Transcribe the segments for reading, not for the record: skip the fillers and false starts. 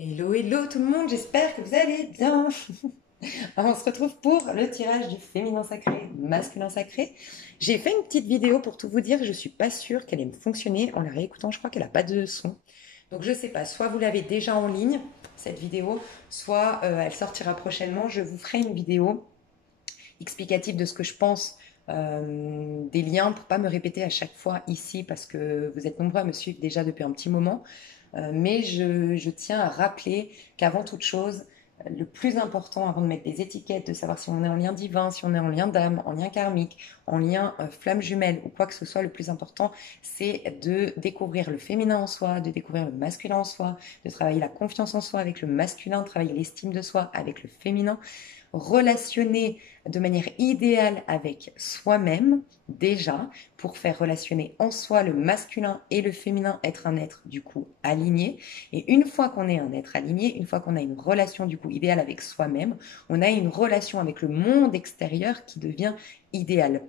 Hello, hello tout le monde, j'espère que vous allez bien. Alors, on se retrouve pour le tirage du féminin sacré, masculin sacré. J'ai fait une petite vidéo pour tout vous dire, je suis pas sûre qu'elle ait me fonctionner en la réécoutant, je crois qu'elle a pas de son. Donc je sais pas, soit vous l'avez déjà en ligne, cette vidéo, soit elle sortira prochainement. Je vous ferai une vidéo explicative de ce que je pense, des liens pour pas me répéter à chaque fois ici parce que vous êtes nombreux à me suivre déjà depuis un petit moment. Mais je tiens à rappeler qu'avant toute chose, le plus important avant de mettre des étiquettes, de savoir si on est en lien divin, si on est en lien d'âme, en lien karmique, en lien flamme jumelle ou quoi que ce soit, le plus important, c'est de découvrir le féminin en soi, de découvrir le masculin en soi, de travailler la confiance en soi avec le masculin, travailler l'estime de soi avec le féminin, relationner de manière idéale avec soi-même déjà pour faire relationner en soi le masculin et le féminin, être un être du coup aligné. Et une fois qu'on est un être aligné, une fois qu'on a une relation du coup idéale avec soi-même, on a une relation avec le monde extérieur qui devient idéale.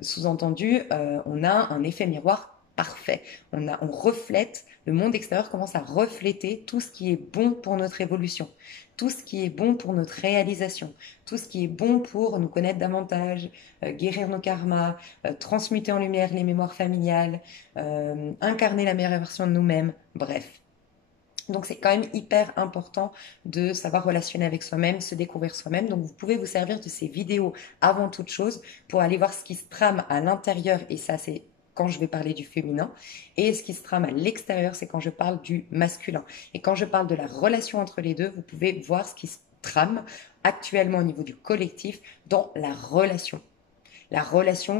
Sous-entendu, on a un effet miroir parfait. On reflète, le monde extérieur commence à refléter tout ce qui est bon pour notre évolution, tout ce qui est bon pour notre réalisation, tout ce qui est bon pour nous connaître davantage, guérir nos karmas, transmuter en lumière les mémoires familiales, incarner la meilleure version de nous-mêmes, bref. Donc c'est quand même hyper important de savoir relationner avec soi-même, se découvrir soi-même. Donc vous pouvez vous servir de ces vidéos avant toute chose pour aller voir ce qui se trame à l'intérieur, et ça c'est quand je vais parler du féminin, et ce qui se trame à l'extérieur, c'est quand je parle du masculin. Et quand je parle de la relation entre les deux, vous pouvez voir ce qui se trame actuellement au niveau du collectif dans la relation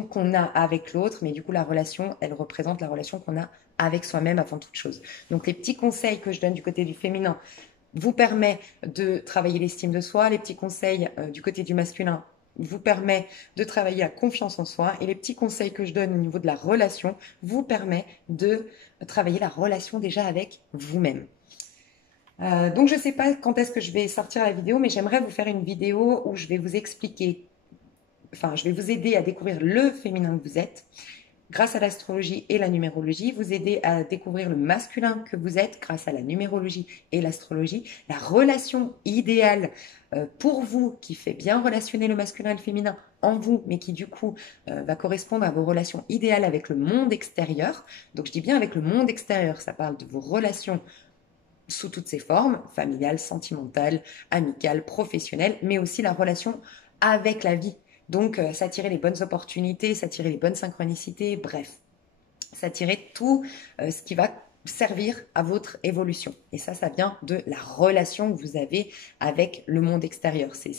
qu'on a avec l'autre, mais du coup la relation, elle représente la relation qu'on a avec soi-même avant toute chose. Donc les petits conseils que je donne du côté du féminin vous permet de travailler l'estime de soi, les petits conseils du côté du masculin vous permet de travailler la confiance en soi, et les petits conseils que je donne au niveau de la relation vous permet de travailler la relation déjà avec vous-même. Donc je ne sais pas quand est-ce que je vais sortir la vidéo, mais j'aimerais vous faire une vidéo où je vais vous expliquer, enfin, je vais vous aider à découvrir le féminin que vous êtes grâce à l'astrologie et la numérologie, vous aider à découvrir le masculin que vous êtes grâce à la numérologie et l'astrologie, la relation idéale pour vous qui fait bien relationner le masculin et le féminin en vous, mais qui du coup va correspondre à vos relations idéales avec le monde extérieur. Donc je dis bien avec le monde extérieur, ça parle de vos relations sous toutes ses formes, familiales, sentimentales, amicales, professionnelles, mais aussi la relation avec la vie. Donc, s'attirer les bonnes opportunités, s'attirer les bonnes synchronicités, bref, s'attirer tout ce qui va servir à votre évolution. Et ça vient de la relation que vous avez avec le monde extérieur. C'est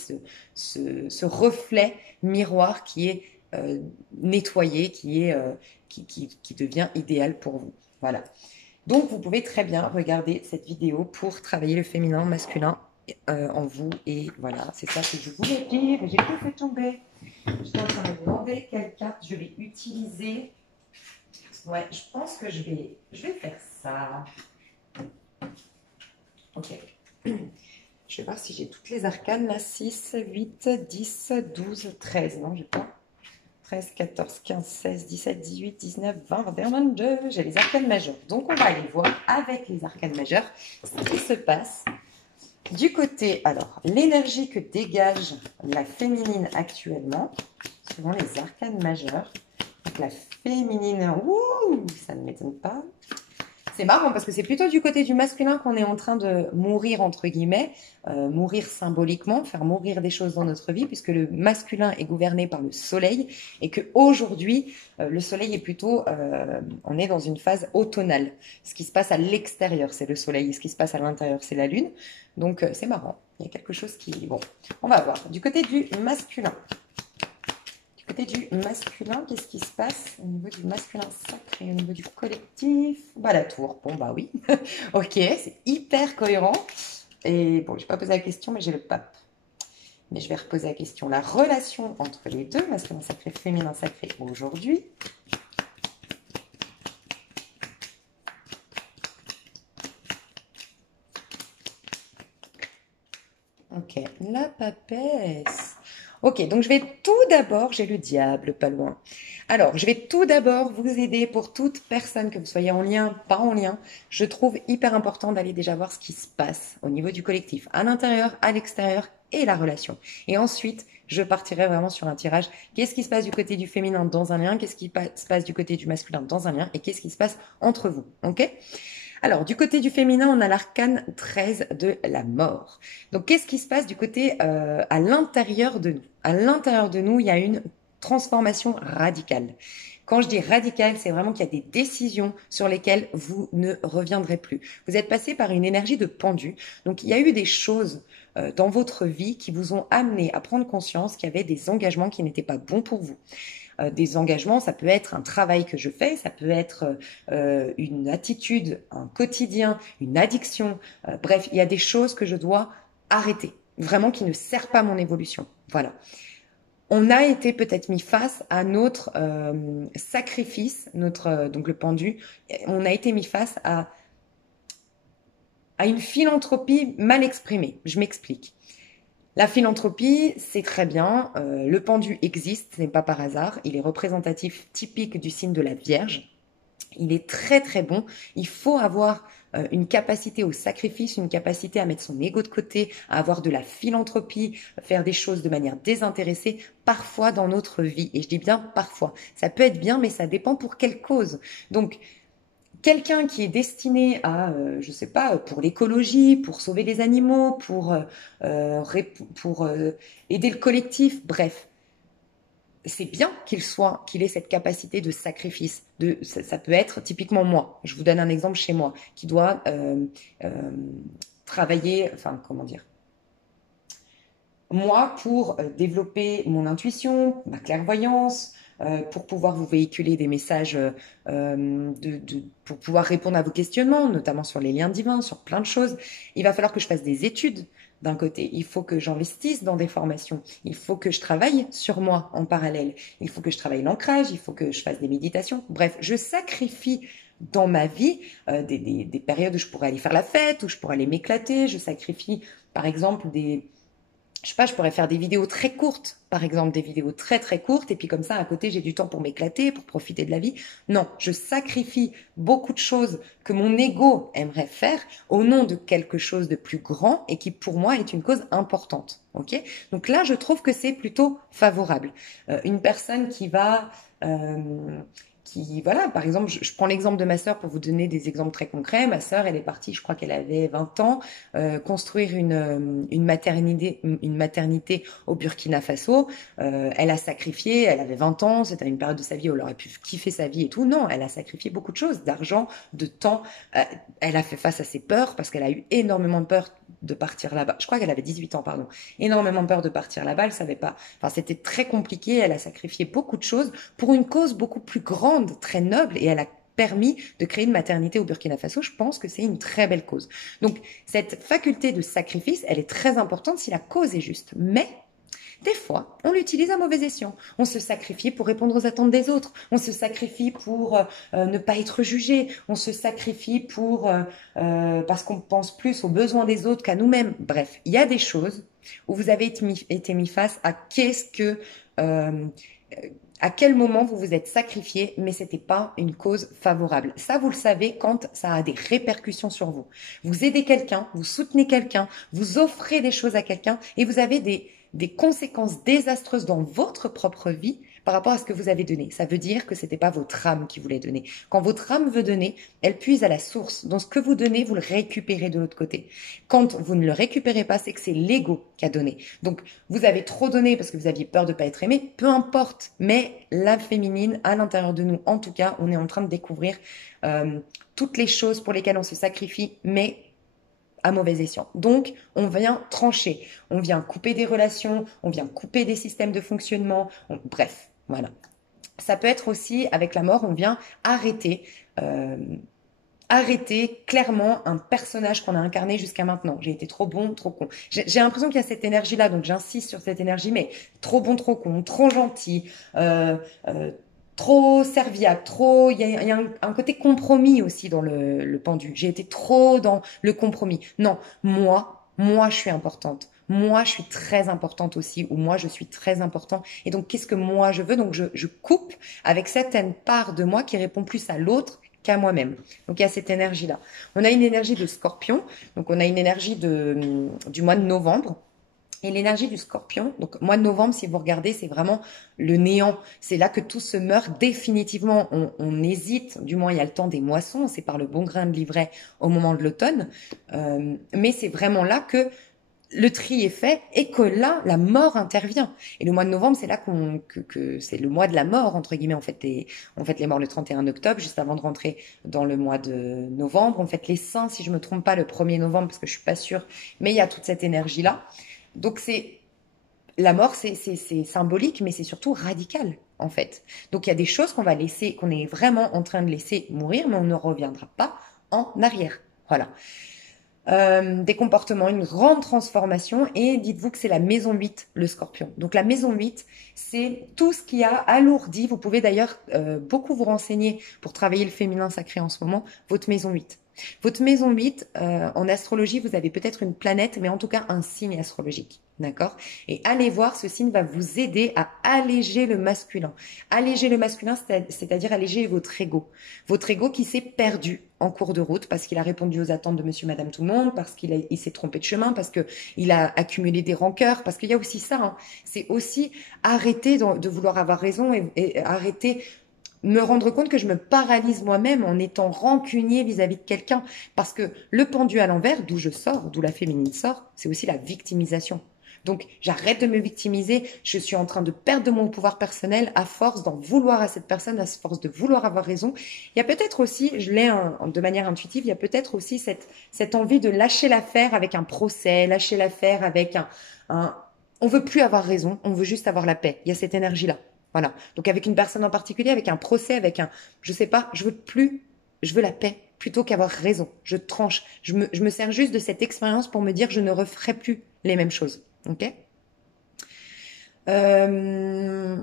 ce reflet miroir qui est nettoyé, qui devient idéal pour vous. Voilà. Donc, vous pouvez très bien regarder cette vidéo pour travailler le féminin, masculin en vous. Et voilà, c'est ça que je voulais dire. J'ai tout fait tomber. J'étais en train de me demander quelle carte je vais utiliser. Ouais, je pense que je vais faire ça. Ok. Je vais voir si j'ai toutes les arcanes là. 6, 8, 10, 12, 13. Non, j'ai pas. 13, 14, 15, 16, 17, 18, 19, 20, 21, 22. J'ai les arcanes majeures. Donc, on va aller voir avec les arcanes majeures ce qui se passe du côté. Alors, l'énergie que dégage la féminine actuellement, selon les arcanes majeures. Donc, la féminine, ouh, ça ne m'étonne pas. C'est marrant parce que c'est plutôt du côté du masculin qu'on est en train de mourir, entre guillemets, mourir symboliquement, faire mourir des choses dans notre vie, puisque le masculin est gouverné par le soleil, et qu'aujourd'hui, le soleil est plutôt, on est dans une phase automnale. Ce qui se passe à l'extérieur, c'est le soleil, et ce qui se passe à l'intérieur, c'est la lune. Donc c'est marrant, il y a quelque chose qui... Bon, on va voir. Du côté du masculin. Côté du masculin, qu'est-ce qui se passe au niveau du masculin sacré, au niveau du collectif? Bah la tour, bon bah oui, ok, c'est hyper cohérent. Et bon, je n'ai pas posé la question, mais j'ai le pape. Mais je vais reposer la question. La relation entre les deux, masculin sacré, féminin sacré, aujourd'hui. Ok, la papesse. Ok, donc je vais tout d'abord, j'ai le diable pas loin. Alors, je vais tout d'abord vous aider pour toute personne, que vous soyez en lien, pas en lien. Je trouve hyper important d'aller déjà voir ce qui se passe au niveau du collectif, à l'intérieur, à l'extérieur et la relation. Et ensuite, je partirai vraiment sur un tirage. Qu'est-ce qui se passe du côté du féminin dans un lien? Qu'est-ce qui se passe du côté du masculin dans un lien? Et qu'est-ce qui se passe entre vous? Ok? Alors, du côté du féminin, on a l'arcane 13 de la mort. Donc, qu'est-ce qui se passe du côté à l'intérieur de nous? À l'intérieur de nous, il y a une transformation radicale. Quand je dis radicale, c'est vraiment qu'il y a des décisions sur lesquelles vous ne reviendrez plus. Vous êtes passé par une énergie de pendu. Donc, il y a eu des choses dans votre vie qui vous ont amené à prendre conscience qu'il y avait des engagements qui n'étaient pas bons pour vous. Des engagements, ça peut être un travail que je fais, ça peut être une attitude, un quotidien, une addiction. Bref, il y a des choses que je dois arrêter, vraiment qui ne servent pas à mon évolution. Voilà. On a été peut-être mis face à notre sacrifice, donc le pendu, on a été mis face à une philanthropie mal exprimée. Je m'explique. La philanthropie, c'est très bien. Le pendu existe, ce n'est pas par hasard. Il est représentatif typique du signe de la Vierge. Il est très très bon. Il faut avoir une capacité au sacrifice, une capacité à mettre son ego de côté, à avoir de la philanthropie, faire des choses de manière désintéressée, parfois dans notre vie. Et je dis bien parfois. Ça peut être bien, mais ça dépend pour quelle cause. Donc, quelqu'un qui est destiné à, je sais pas, pour l'écologie, pour sauver les animaux, pour aider le collectif, bref, c'est bien qu'il ait cette capacité de sacrifice. Ça peut être typiquement moi. Je vous donne un exemple chez moi, qui doit travailler, enfin, comment dire, moi, pour développer mon intuition, ma clairvoyance, pour pouvoir vous véhiculer des messages, pour pouvoir répondre à vos questionnements, notamment sur les liens divins, sur plein de choses, il va falloir que je fasse des études d'un côté. Il faut que j'investisse dans des formations. Il faut que je travaille sur moi en parallèle. Il faut que je travaille l'ancrage. Il faut que je fasse des méditations. Bref, je sacrifie dans ma vie des périodes où je pourrais aller faire la fête, où je pourrais aller m'éclater. Je sacrifie, par exemple, je sais pas, je pourrais faire des vidéos très courtes, par exemple, des vidéos très très courtes, et puis comme ça, à côté, j'ai du temps pour m'éclater, pour profiter de la vie. Non, je sacrifie beaucoup de choses que mon ego aimerait faire au nom de quelque chose de plus grand et qui, pour moi, est une cause importante. Ok? Donc là, je trouve que c'est plutôt favorable. Une personne voilà, par exemple, je prends l'exemple de ma sœur pour vous donner des exemples très concrets. Ma sœur, elle est partie, je crois qu'elle avait 20 ans, construire une maternité au Burkina Faso. Elle a sacrifié, elle avait 20 ans, c'était une période de sa vie où elle aurait pu kiffer sa vie et tout. Non, elle a sacrifié beaucoup de choses, d'argent, de temps. Elle a fait face à ses peurs parce qu'elle a eu énormément peur de partir là-bas. Je crois qu'elle avait 18 ans, pardon. Énormément peur de partir là-bas, elle savait pas. Enfin, c'était très compliqué, elle a sacrifié beaucoup de choses pour une cause beaucoup plus grande, très noble, et elle a permis de créer une maternité au Burkina Faso. Je pense que c'est une très belle cause. Donc, cette faculté de sacrifice, elle est très importante si la cause est juste. Mais des fois, on l'utilise à mauvais escient. On se sacrifie pour répondre aux attentes des autres. On se sacrifie pour ne pas être jugé. On se sacrifie parce qu'on pense plus aux besoins des autres qu'à nous-mêmes. Bref, il y a des choses où vous avez été mis face à à quel moment vous vous êtes sacrifié, mais c'était pas une cause favorable. Ça, vous le savez quand ça a des répercussions sur vous. Vous aidez quelqu'un, vous soutenez quelqu'un, vous offrez des choses à quelqu'un et vous avez des conséquences désastreuses dans votre propre vie par rapport à ce que vous avez donné. Ça veut dire que c'était pas votre âme qui voulait donner. Quand votre âme veut donner, elle puise à la source. Donc ce que vous donnez, vous le récupérez de l'autre côté. Quand vous ne le récupérez pas, c'est que c'est l'ego qui a donné. Donc vous avez trop donné parce que vous aviez peur de pas être aimé, peu importe. Mais l'âme féminine, à l'intérieur de nous, en tout cas, on est en train de découvrir toutes les choses pour lesquelles on se sacrifie, mais à mauvais escient. Donc, on vient trancher, on vient couper des relations, on vient couper des systèmes de fonctionnement, bref, voilà. Ça peut être aussi, avec la mort, on vient arrêter clairement un personnage qu'on a incarné jusqu'à maintenant. J'ai été trop bon, trop con. J'ai l'impression qu'il y a cette énergie-là, donc j'insiste sur cette énergie, mais trop bon, trop con, trop gentil, trop serviable, il y a un côté compromis aussi dans le pendu. J'ai été trop dans le compromis. Non, moi, je suis importante. moi je suis très importante aussi, ou moi je suis très important. Et donc qu'est-ce que moi je veux? Donc je coupe avec certaines parts de moi qui répond plus à l'autre qu'à moi-même. Donc il y a cette énergie-là. On a une énergie de Scorpion, donc on a une énergie du mois de novembre. Et l'énergie du Scorpion, donc mois de novembre, si vous regardez, c'est vraiment le néant. C'est là que tout se meurt définitivement. On hésite, du moins il y a le temps des moissons, c'est par le bon grain de livret au moment de l'automne. Mais c'est vraiment là que le tri est fait et que là, la mort intervient. Et le mois de novembre, c'est là que c'est le mois de la mort, entre guillemets. On fête les morts le 31 octobre, juste avant de rentrer dans le mois de novembre. On fête les saints, si je me trompe pas, le 1er novembre, parce que je suis pas sûre. Mais il y a toute cette énergie-là. Donc la mort, c'est symbolique, mais c'est surtout radical, en fait. Donc il y a des choses qu'on va laisser, qu'on est vraiment en train de laisser mourir, mais on ne reviendra pas en arrière. Voilà. Des comportements, une grande transformation, et dites-vous que c'est la maison 8, le Scorpion. Donc la maison 8, c'est tout ce qui a alourdi. Vous pouvez d'ailleurs beaucoup vous renseigner pour travailler le féminin sacré en ce moment, votre maison 8. Votre maison 8, en astrologie, vous avez peut-être une planète, mais en tout cas un signe astrologique. D'accord? Et allez voir, ce signe va vous aider à alléger le masculin. Alléger le masculin, c'est-à-dire alléger votre ego. Votre ego qui s'est perdu en cours de route parce qu'il a répondu aux attentes de monsieur, madame, tout le monde, parce il s'est trompé de chemin, parce qu'il a accumulé des rancœurs, parce qu'il y a aussi ça. Hein. C'est aussi arrêter de vouloir avoir raison et arrêter me rendre compte que je me paralyse moi-même en étant rancunier vis-à-vis de quelqu'un. Parce que le pendu à l'envers, d'où je sors, d'où la féminine sort, c'est aussi la victimisation. Donc, j'arrête de me victimiser. Je suis en train de perdre de mon pouvoir personnel à force d'en vouloir à cette personne, à force de vouloir avoir raison. Il y a peut-être aussi, je l'ai de manière intuitive, il y a peut-être aussi cette envie de lâcher l'affaire avec un procès, lâcher l'affaire avec on veut plus avoir raison, on veut juste avoir la paix. Il y a cette énergie-là. Voilà. Donc, avec une personne en particulier, avec un procès, je sais pas, je veux la paix plutôt qu'avoir raison. Je tranche. Je me sers juste de cette expérience pour me dire, je ne referai plus les mêmes choses. Ok. Je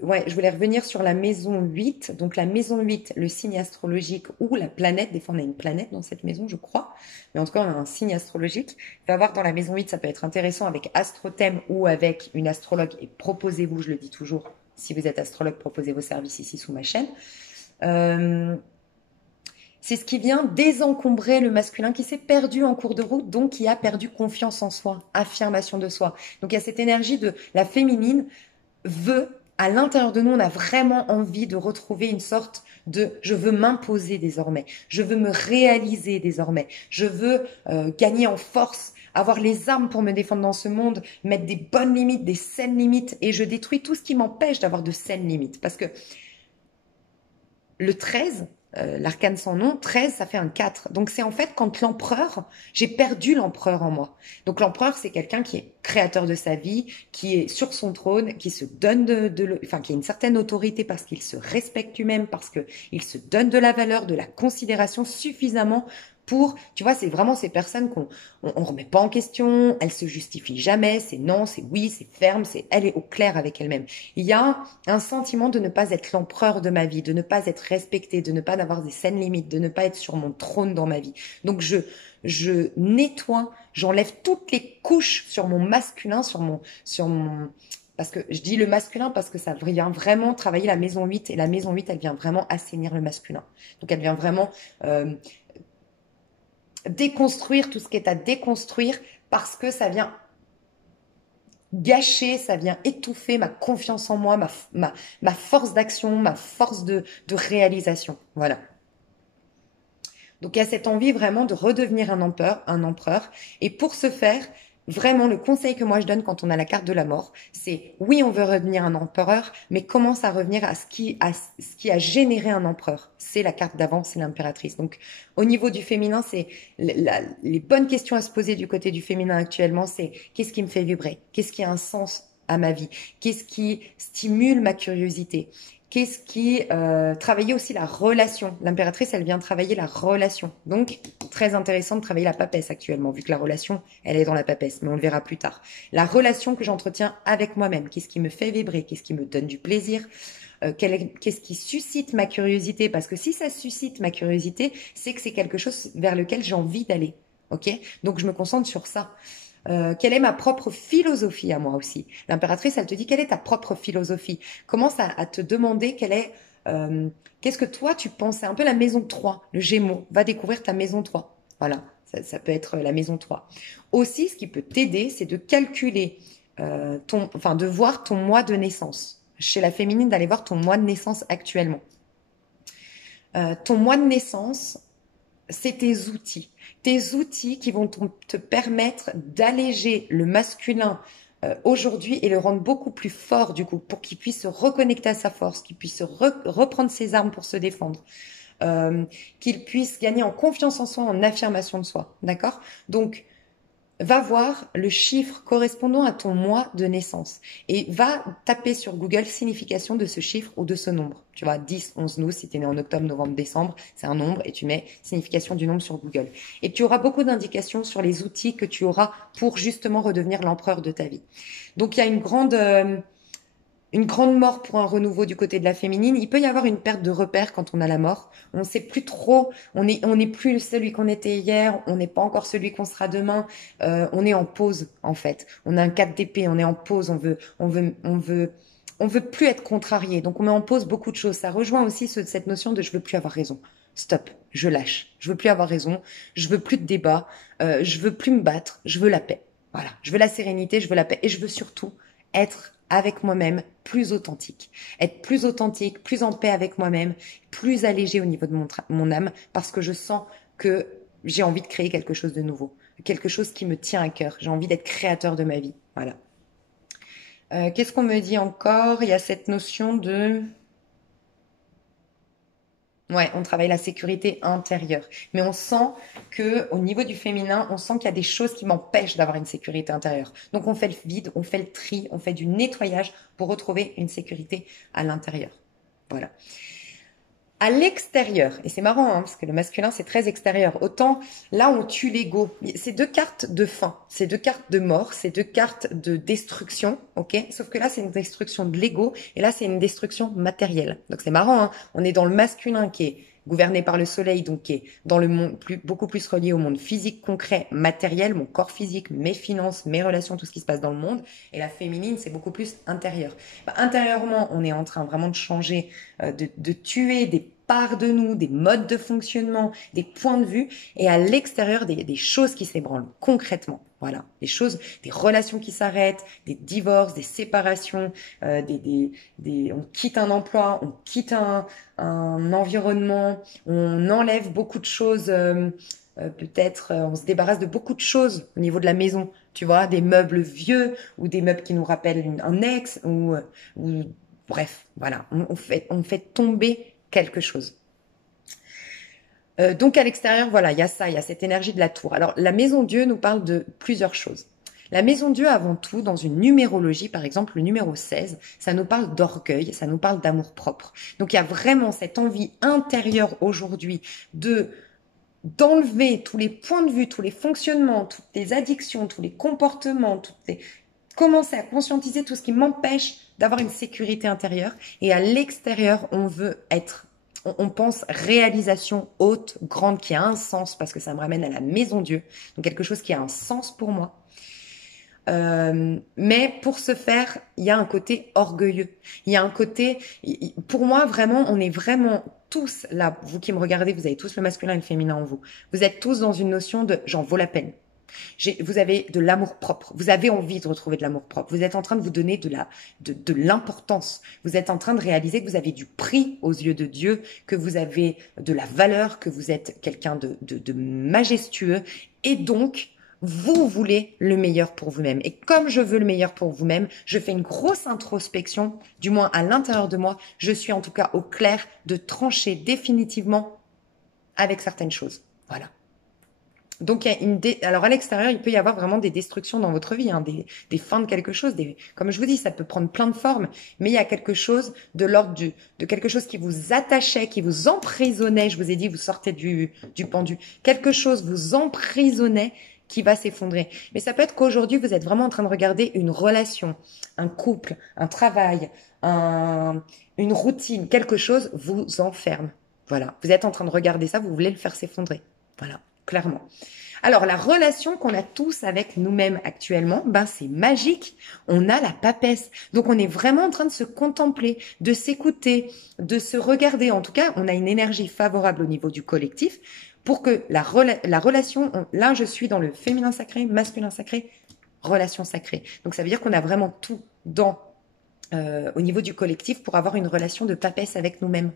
voulais revenir sur la maison 8. Donc la maison 8, le signe astrologique ou la planète, des fois on a une planète dans cette maison, je crois. Mais en tout cas, on a un signe astrologique. Il va voir dans la maison 8, ça peut être intéressant avec Astrothème ou avec une astrologue. Et proposez-vous, je le dis toujours, si vous êtes astrologue, proposez vos services ici sous ma chaîne. C'est ce qui vient désencombrer le masculin qui s'est perdu en cours de route, donc qui a perdu confiance en soi, affirmation de soi. Donc il y a cette énergie de la féminine à l'intérieur de nous, on a vraiment envie de retrouver une sorte de je veux m'imposer désormais, je veux me réaliser désormais, je veux gagner en force, avoir les armes pour me défendre dans ce monde, mettre des bonnes limites, des saines limites, et je détruis tout ce qui m'empêche d'avoir de saines limites. Parce que le 13, l'arcane sans nom, 13, ça fait un 4. Donc c'est en fait quand l'empereur, j'ai perdu l'empereur en moi. Donc l'empereur, c'est quelqu'un qui est créateur de sa vie, qui est sur son trône, qui se donne qui a une certaine autorité parce qu'il se respecte lui-même, parce qu'il se donne de la valeur, de la considération suffisamment pour, tu vois, c'est vraiment ces personnes on remet pas en question, elles se justifient jamais, c'est non, c'est oui, c'est ferme, elle est au clair avec elle-même. Il y a un sentiment de ne pas être l'empereur de ma vie, de ne pas être respectée, de ne pas avoir des saines limites, de ne pas être sur mon trône dans ma vie. Donc je nettoie, j'enlève toutes les couches sur mon masculin, parce que je dis le masculin parce que ça vient vraiment travailler la maison 8 et la maison 8, elle vient vraiment assainir le masculin. Donc elle vient vraiment déconstruire tout ce qui est à déconstruire parce que ça vient gâcher, ça vient étouffer ma confiance en moi, ma force d'action, ma force de réalisation. Voilà. Donc il y a cette envie vraiment de redevenir un empereur. Et pour ce faire, vraiment le conseil que moi je donne quand on a la carte de la mort, c'est oui, on veut redevenir un empereur, mais commence à revenir à ce qui a généré un empereur. C'est la carte d'avant, c'est l'impératrice. Donc au niveau du féminin, c'est les bonnes questions à se poser du côté du féminin actuellement, c'est qu'est-ce qui me fait vibrer? Qu'est-ce qui a un sens à ma vie? Qu'est-ce qui stimule ma curiosité? Qu'est-ce qui travailler aussi la relation? L'impératrice, elle vient travailler la relation. Donc, très intéressant de travailler la papesse actuellement, vu que la relation, elle est dans la papesse, mais on le verra plus tard. La relation que j'entretiens avec moi-même, qu'est-ce qui me fait vibrer? Qu'est-ce qui me donne du plaisir? Qu'est-ce qui suscite ma curiosité? Parce que si ça suscite ma curiosité, c'est que c'est quelque chose vers lequel j'ai envie d'aller. Ok? Donc, je me concentre sur ça. Quelle est ma propre philosophie à moi aussi? L'impératrice, elle te dit quelle est ta propre philosophie? Commence à te demander euh, qu'est-ce que toi tu penses? C'est un peu la maison 3, le Gémeaux. Va découvrir ta maison 3. Voilà, ça peut être la maison 3. Aussi, ce qui peut t'aider, c'est de calculer enfin de voir ton mois de naissance. Chez la féminine, d'aller voir ton mois de naissance actuellement. Ton mois de naissance, c'est tes outils. Tes outils qui vont te permettre d'alléger le masculin aujourd'hui et le rendre beaucoup plus fort du coup, pour qu'il puisse se reconnecter à sa force, qu'il puisse reprendre ses armes pour se défendre, qu'il puisse gagner en confiance en soi, en affirmation de soi. D'accord? Donc, va voir le chiffre correspondant à ton mois de naissance et va taper sur Google signification de ce chiffre ou de ce nombre. Tu vois, 10, 11, 12, si tu es né en octobre, novembre, décembre, c'est un nombre et tu mets signification du nombre sur Google. Et tu auras beaucoup d'indications sur les outils que tu auras pour justement redevenir l'empereur de ta vie. Donc il y a une grande mort pour un renouveau du côté de la féminine. Il peut y avoir une perte de repère quand on a la mort. On ne sait plus trop, on n'est plus celui qu'on était hier, on n'est pas encore celui qu'on sera demain. On est en pause en fait. On a un 4 d'épée, on est en pause, on veut plus être contrarié. Donc on met en pause beaucoup de choses. Ça rejoint aussi cette notion de je veux plus avoir raison. Stop, je lâche. Je veux plus avoir raison, je veux plus de débat, je veux plus me battre, je veux la paix. Voilà, je veux la sérénité, je veux la paix et je veux surtout être avec moi-même plus authentique. Être plus authentique, plus en paix avec moi-même, plus allégé au niveau de mon âme parce que je sens que j'ai envie de créer quelque chose de nouveau, quelque chose qui me tient à cœur. J'ai envie d'être créateur de ma vie. Voilà. Qu'est-ce qu'on me dit encore? Il y a cette notion de... Ouais, on travaille la sécurité intérieure. Mais on sent que au niveau du féminin, on sent qu'il y a des choses qui m'empêchent d'avoir une sécurité intérieure. Donc on fait le vide, on fait le tri, on fait du nettoyage pour retrouver une sécurité à l'intérieur. Voilà. À l'extérieur, et c'est marrant hein, parce que le masculin c'est très extérieur, autant là on tue l'ego, c'est deux cartes de fin, c'est deux cartes de mort, c'est deux cartes de destruction, ok, sauf que là c'est une destruction de l'ego et là c'est une destruction matérielle, donc c'est marrant, hein, on est dans le masculin qui est gouverné par le soleil, donc qui est dans le monde beaucoup plus relié au monde physique, concret, matériel, mon corps physique, mes finances, mes relations, tout ce qui se passe dans le monde, et la féminine c'est beaucoup plus intérieur. Intérieurement on est en train vraiment de changer, de tuer des parts de nous, des modes de fonctionnement, des points de vue, et à l'extérieur des choses qui s'ébranlent concrètement. Voilà, des choses, des relations qui s'arrêtent, des divorces, des séparations, on quitte un emploi, on quitte un environnement, on enlève beaucoup de choses, peut-être on se débarrasse de beaucoup de choses au niveau de la maison, tu vois, des meubles vieux ou des meubles qui nous rappellent un ex ou bref, voilà, on fait tomber quelque chose. Donc à l'extérieur, voilà, il y a ça, il y a cette énergie de la tour. Alors la maison Dieu nous parle de plusieurs choses. La maison Dieu, avant tout, dans une numérologie, par exemple, le numéro 16, ça nous parle d'orgueil, ça nous parle d'amour propre. Donc il y a vraiment cette envie intérieure aujourd'hui d'enlever tous les points de vue, tous les fonctionnements, toutes les addictions, tous les comportements, commencer à conscientiser tout ce qui m'empêche d'avoir une sécurité intérieure. Et à l'extérieur, on pense réalisation haute, grande, qui a un sens, parce que ça me ramène à la maison Dieu. Donc quelque chose qui a un sens pour moi. Mais pour ce faire, il y a un côté orgueilleux. Il y a un côté, pour moi vraiment, on est vraiment tous là, vous qui me regardez, vous avez tous le masculin et le féminin en vous. Vous êtes tous dans une notion de j'en vaux la peine. Vous avez de l'amour propre. Vous avez envie de retrouver de l'amour propre. Vous êtes en train de vous donner de l'importance. Vous êtes en train de réaliser que vous avez du prix aux yeux de Dieu, que vous avez de la valeur, que vous êtes quelqu'un de majestueux. Et donc, vous voulez le meilleur pour vous-même. Et comme je veux le meilleur pour vous-même, je fais une grosse introspection, du moins à l'intérieur de moi. Je suis en tout cas au clair de trancher définitivement avec certaines choses. Voilà. Donc, alors à l'extérieur, il peut y avoir vraiment des destructions dans votre vie, hein, des fins de quelque chose. Comme je vous dis, ça peut prendre plein de formes, mais il y a quelque chose de l'ordre de quelque chose qui vous attachait, qui vous emprisonnait. Je vous ai dit, vous sortez du pendu. Quelque chose vous emprisonnait qui va s'effondrer. Mais ça peut être qu'aujourd'hui, vous êtes vraiment en train de regarder une relation, un couple, un travail, une routine, quelque chose vous enferme. Voilà. Vous êtes en train de regarder ça, vous voulez le faire s'effondrer. Voilà. clairement. Alors, la relation qu'on a tous avec nous-mêmes actuellement, ben, c'est magique. On a la papesse. Donc, on est vraiment en train de se contempler, de s'écouter, de se regarder. En tout cas, on a une énergie favorable au niveau du collectif pour que la relation, là, je suis dans le féminin sacré, masculin sacré, relation sacrée. Donc, ça veut dire qu'on a vraiment tout au niveau du collectif pour avoir une relation de papesse avec nous-mêmes.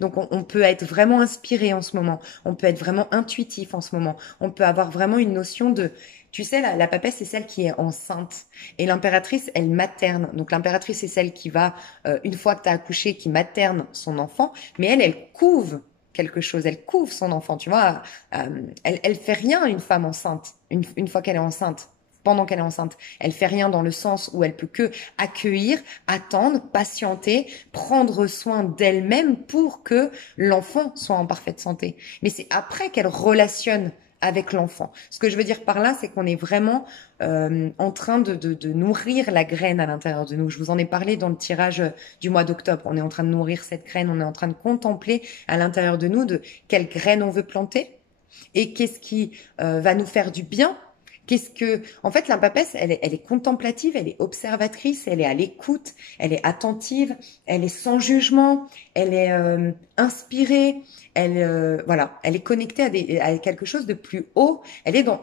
Donc on peut être vraiment inspiré en ce moment, on peut être vraiment intuitif en ce moment, on peut avoir vraiment une notion de... Tu sais, la papesse, c'est celle qui est enceinte. Et l'impératrice, elle materne. Donc l'impératrice, c'est celle qui va, une fois que tu as accouché, qui materne son enfant, mais elle couve quelque chose, elle couve son enfant, tu vois. Elle fait rien, une femme enceinte, une fois qu'elle est enceinte. Pendant qu'elle est enceinte. Elle fait rien dans le sens où elle peut que accueillir, attendre, patienter, prendre soin d'elle-même pour que l'enfant soit en parfaite santé. Mais c'est après qu'elle relationne avec l'enfant. Ce que je veux dire par là, c'est qu'on est vraiment en train de nourrir la graine à l'intérieur de nous. Je vous en ai parlé dans le tirage du mois d'octobre. On est en train de nourrir cette graine, on est en train de contempler à l'intérieur de nous de quelle graine on veut planter et qu'est-ce qui va nous faire du bien. En fait, la papesse, elle est contemplative, elle est observatrice, elle est à l'écoute, elle est attentive, elle est sans jugement, elle est inspirée, voilà, elle est connectée à quelque chose de plus haut.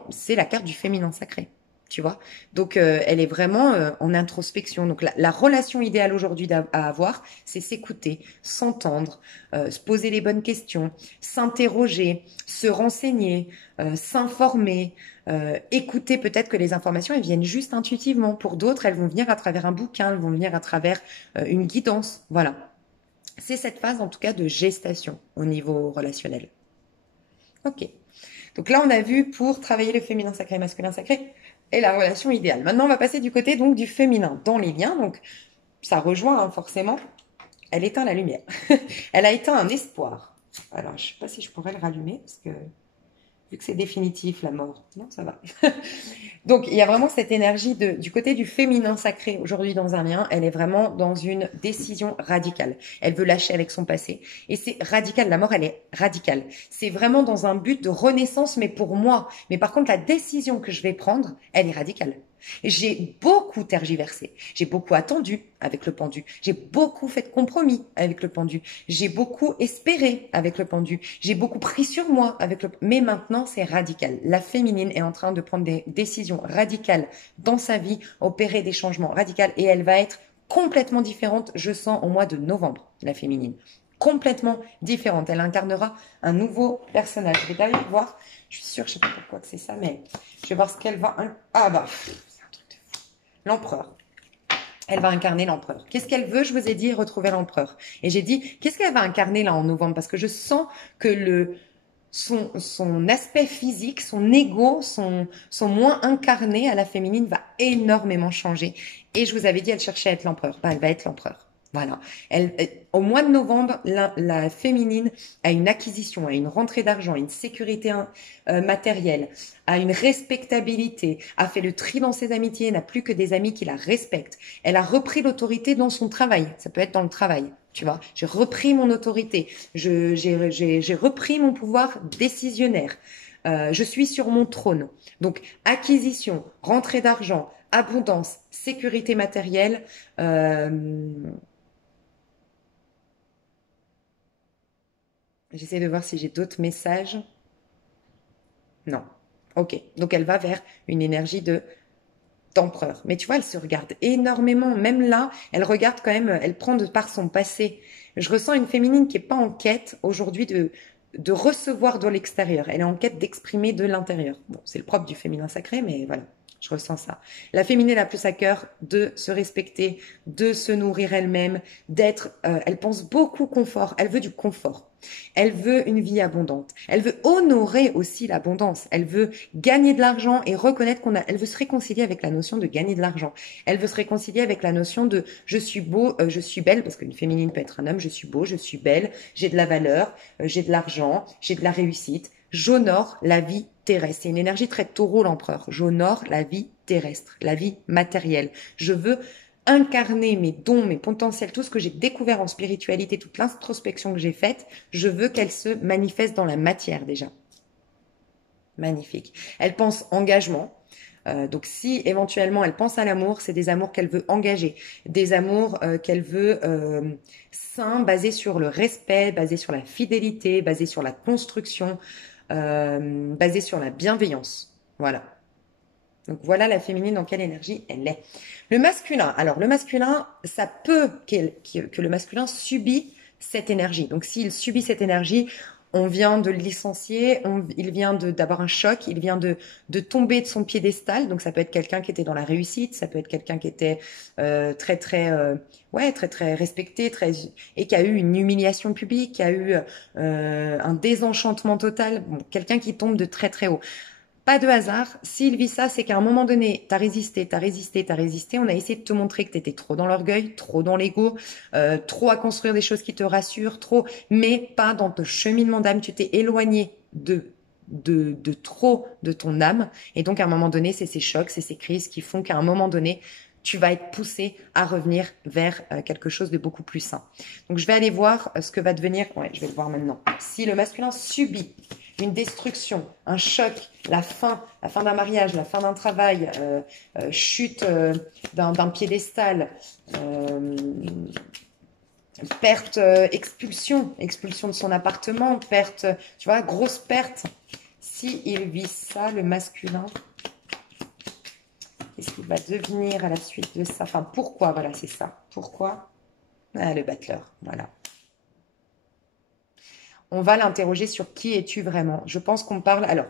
C'est la carte du féminin sacré, tu vois. Donc, elle est vraiment en introspection. Donc, la relation idéale aujourd'hui à avoir, c'est s'écouter, s'entendre, se poser les bonnes questions, s'interroger, se renseigner, s'informer, écouter. Peut-être que les informations, elles viennent juste intuitivement. Pour d'autres, elles vont venir à travers un bouquin, elles vont venir à travers une guidance. Voilà. C'est cette phase, en tout cas, de gestation au niveau relationnel. Ok. Donc là, on a vu pour travailler le féminin sacré, masculin sacré et la relation idéale. Maintenant, on va passer du côté donc du féminin dans les liens. Donc, ça rejoint hein, forcément. Elle éteint la lumière. Elle a éteint un espoir. Alors, je ne sais pas si je pourrais le rallumer parce que vu que c'est définitif la mort. Non, ça va. Donc, il y a vraiment cette énergie du côté du féminin sacré aujourd'hui dans un lien. Elle est vraiment dans une décision radicale. Elle veut lâcher avec son passé. Et c'est radical. La mort, elle est radicale. C'est vraiment dans un but de renaissance, mais pour moi. Mais par contre, la décision que je vais prendre, elle est radicale. J'ai beaucoup tergiversé, j'ai beaucoup attendu avec le pendu, j'ai beaucoup fait de compromis avec le pendu, j'ai beaucoup espéré avec le pendu, j'ai beaucoup pris sur moi avec le... Mais maintenant, c'est radical. La féminine est en train de prendre des décisions radicales dans sa vie, opérer des changements radicaux et elle va être complètement différente, je sens, au mois de novembre, la féminine. Complètement différente. Elle incarnera un nouveau personnage. Je vais d'ailleurs voir, je suis sûre, je sais pas pourquoi que c'est ça, mais je vais voir ce qu'elle va... Ah bah... L'empereur. Elle va incarner l'empereur. Qu'est-ce qu'elle veut? Je vous ai dit retrouver l'empereur. Et j'ai dit, qu'est-ce qu'elle va incarner là en novembre? Parce que je sens que son aspect physique, son ego, son moins incarné à la féminine va énormément changer. Et je vous avais dit, elle cherchait à être l'empereur. Ben, elle va être l'empereur. Voilà. Au mois de novembre, la féminine a une acquisition, a une rentrée d'argent, une sécurité matérielle, a une respectabilité, a fait le tri dans ses amitiés, n'a plus que des amis qui la respectent. Elle a repris l'autorité dans son travail. Ça peut être dans le travail, tu vois. J'ai repris mon autorité. J'ai repris mon pouvoir décisionnaire. Je suis sur mon trône. Donc, acquisition, rentrée d'argent, abondance, sécurité matérielle, j'essaie de voir si j'ai d'autres messages. Non. Ok. Donc, elle va vers une énergie d'empereur. Mais tu vois, elle se regarde énormément. Même là, elle regarde quand même, elle prend de par son passé. Je ressens une féminine qui n'est pas en quête aujourd'hui de recevoir de l'extérieur. Elle est en quête d'exprimer de l'intérieur. Bon, c'est le propre du féminin sacré, mais voilà. Je ressens ça. La féminine a plus à cœur de se respecter, de se nourrir elle-même, elle pense beaucoup confort. Elle veut du confort. Elle veut une vie abondante. Elle veut honorer aussi l'abondance. Elle veut gagner de l'argent et reconnaître elle veut se réconcilier avec la notion de gagner de l'argent. Elle veut se réconcilier avec la notion de je suis beau, je suis belle, parce qu'une féminine peut être un homme, je suis beau, je suis belle, j'ai de la valeur, j'ai de l'argent, j'ai de la réussite. J'honore la vie terrestre. C'est une énergie très taureau, l'empereur. J'honore la vie terrestre, la vie matérielle. Je veux incarner mes dons, mes potentiels, tout ce que j'ai découvert en spiritualité, toute l'introspection que j'ai faite, je veux qu'elle se manifeste dans la matière déjà. Magnifique. Elle pense engagement. Donc si éventuellement elle pense à l'amour, c'est des amours qu'elle veut engager, des amours qu'elle veut sains, basés sur le respect, basés sur la fidélité, basés sur la construction, basés sur la bienveillance. Voilà. Donc voilà la féminine dans quelle énergie elle est. Le masculin, alors le masculin, ça peut que le masculin subit cette énergie. Donc s'il subit cette énergie, on vient de le licencier, il vient d'avoir un choc, il vient de tomber de son piédestal. Donc ça peut être quelqu'un qui était dans la réussite, ça peut être quelqu'un qui était très respecté, et qui a eu une humiliation publique, qui a eu un désenchantement total. Bon, quelqu'un qui tombe de très très haut. Pas de hasard. S'il vit ça, c'est qu'à un moment donné, t'as résisté, t'as résisté, t'as résisté. On a essayé de te montrer que t'étais trop dans l'orgueil, trop dans l'ego, trop à construire des choses qui te rassurent, trop, mais pas dans ton cheminement d'âme. Tu t'es éloigné de trop de ton âme. Et donc, à un moment donné, c'est ces chocs, c'est ces crises qui font qu'à un moment donné, tu vas être poussé à revenir vers quelque chose de beaucoup plus sain. Donc, je vais aller voir ce que va devenir. Ouais, je vais le voir maintenant. Si le masculin subit une destruction, un choc, la fin d'un mariage, la fin d'un travail, chute d'un piédestal, perte, expulsion de son appartement, perte, tu vois, grosse perte. Si il vit ça, le masculin, qu'est-ce qu'il va devenir à la suite de ça? Enfin, pourquoi? Voilà, c'est ça. Pourquoi? Ah, le battleur, voilà. On va l'interroger sur qui es-tu vraiment. Je pense qu'on parle... Alors,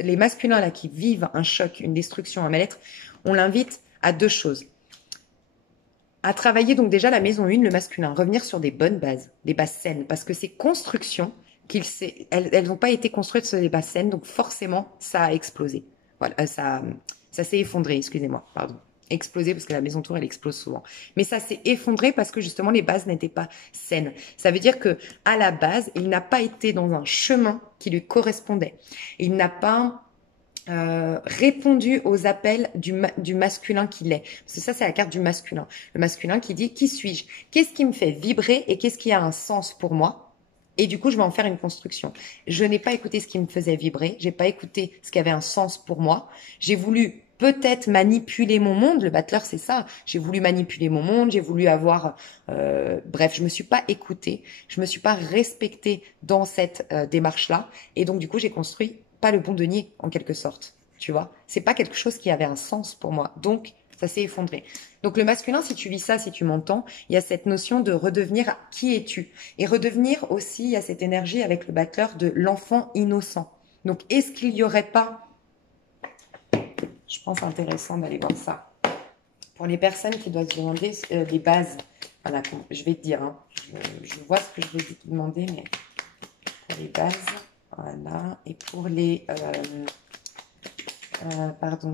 les masculins là qui vivent un choc, une destruction, un mal-être, on l'invite à deux choses. À travailler donc déjà la maison 1, le masculin, revenir sur des bonnes bases, des bases saines, parce que ces constructions, elles n'ont pas été construites sur des bases saines, donc forcément, ça a explosé. Voilà, ça s'est effondré, excusez-moi, pardon. Explosé parce que la maison tour elle explose souvent, mais ça s'est effondré parce que justement les bases n'étaient pas saines. Ça veut dire que à la base il n'a pas été dans un chemin qui lui correspondait. Il n'a pas répondu aux appels du masculin qu'il est. Parce que ça, c'est la carte du masculin. Le masculin qui dit qui suis-je? Qu'est-ce qui me fait vibrer et qu'est-ce qui a un sens pour moi? Et du coup, je vais en faire une construction. Je n'ai pas écouté ce qui me faisait vibrer. J'ai pas écouté ce qui avait un sens pour moi. J'ai voulu peut-être manipuler mon monde. Le battleur, c'est ça. J'ai voulu manipuler mon monde. J'ai voulu avoir... bref, je me suis pas écoutée. Je me suis pas respectée dans cette démarche-là. Et donc, du coup, j'ai construit pas le bon denier, en quelque sorte. Tu vois, c'est pas quelque chose qui avait un sens pour moi. Donc, ça s'est effondré. Donc, le masculin, si tu vis ça, si tu m'entends, il y a cette notion de redevenir qui es-tu. Et redevenir aussi, il y a cette énergie avec le battleur de l'enfant innocent. Donc, est-ce qu'il y aurait pas, je pense intéressant d'aller voir ça, pour les personnes qui doivent se demander les bases, voilà, je vais te dire, hein, je vois ce que je vais te demander, mais pour les bases, voilà, et pour les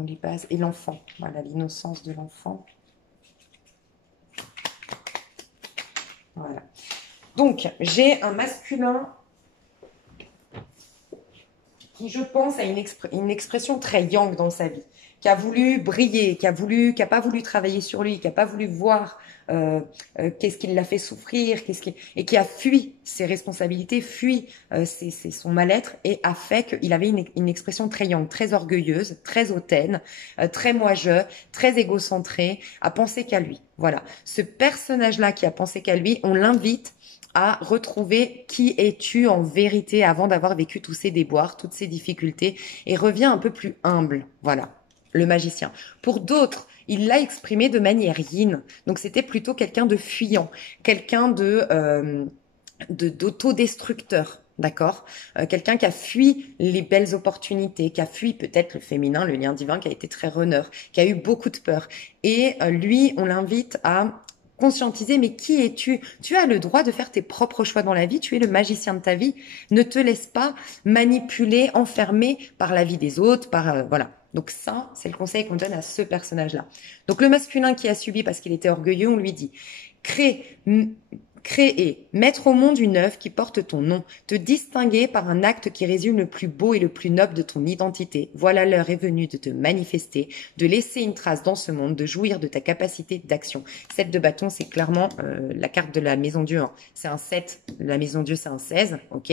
les bases et l'enfant, voilà, l'innocence de l'enfant. Voilà. Donc, j'ai un masculin qui, je pense, a une expression très yang dans sa vie, qui a voulu briller, qui a pas voulu travailler sur lui, qui a pas voulu voir qu'est-ce qui l'a fait souffrir, et qui a fui ses responsabilités, fui son mal-être, et a fait qu'il avait une expression très yang, très orgueilleuse, très hautaine, très moi-je, très égocentrée, à penser qu'à lui. Voilà. Ce personnage-là qui a pensé qu'à lui, on l'invite à retrouver qui es-tu en vérité avant d'avoir vécu tous ces déboires, toutes ces difficultés, et reviens un peu plus humble. Voilà, le magicien. Pour d'autres, il l'a exprimé de manière yin, donc c'était plutôt quelqu'un de fuyant, quelqu'un d'autodestructeur. D'accord, quelqu'un qui a fui les belles opportunités, qui a fui peut-être le féminin, le lien divin, qui a été très runner, qui a eu beaucoup de peur. Et lui, on l'invite à conscientiser, mais qui es-tu? Tu as le droit de faire tes propres choix dans la vie, tu es le magicien de ta vie. Ne te laisse pas manipuler, enfermer par la vie des autres, voilà. Donc ça, c'est le conseil qu'on donne à ce personnage-là. Donc le masculin qui a subi parce qu'il était orgueilleux, on lui dit créer, mettre au monde une œuvre qui porte ton nom, te distinguer par un acte qui résume le plus beau et le plus noble de ton identité. Voilà, l'heure est venue de te manifester, de laisser une trace dans ce monde, de jouir de ta capacité d'action. 7 de bâton, c'est clairement la carte de la maison Dieu. Hein. C'est un 7, la maison Dieu, c'est un 16, ok.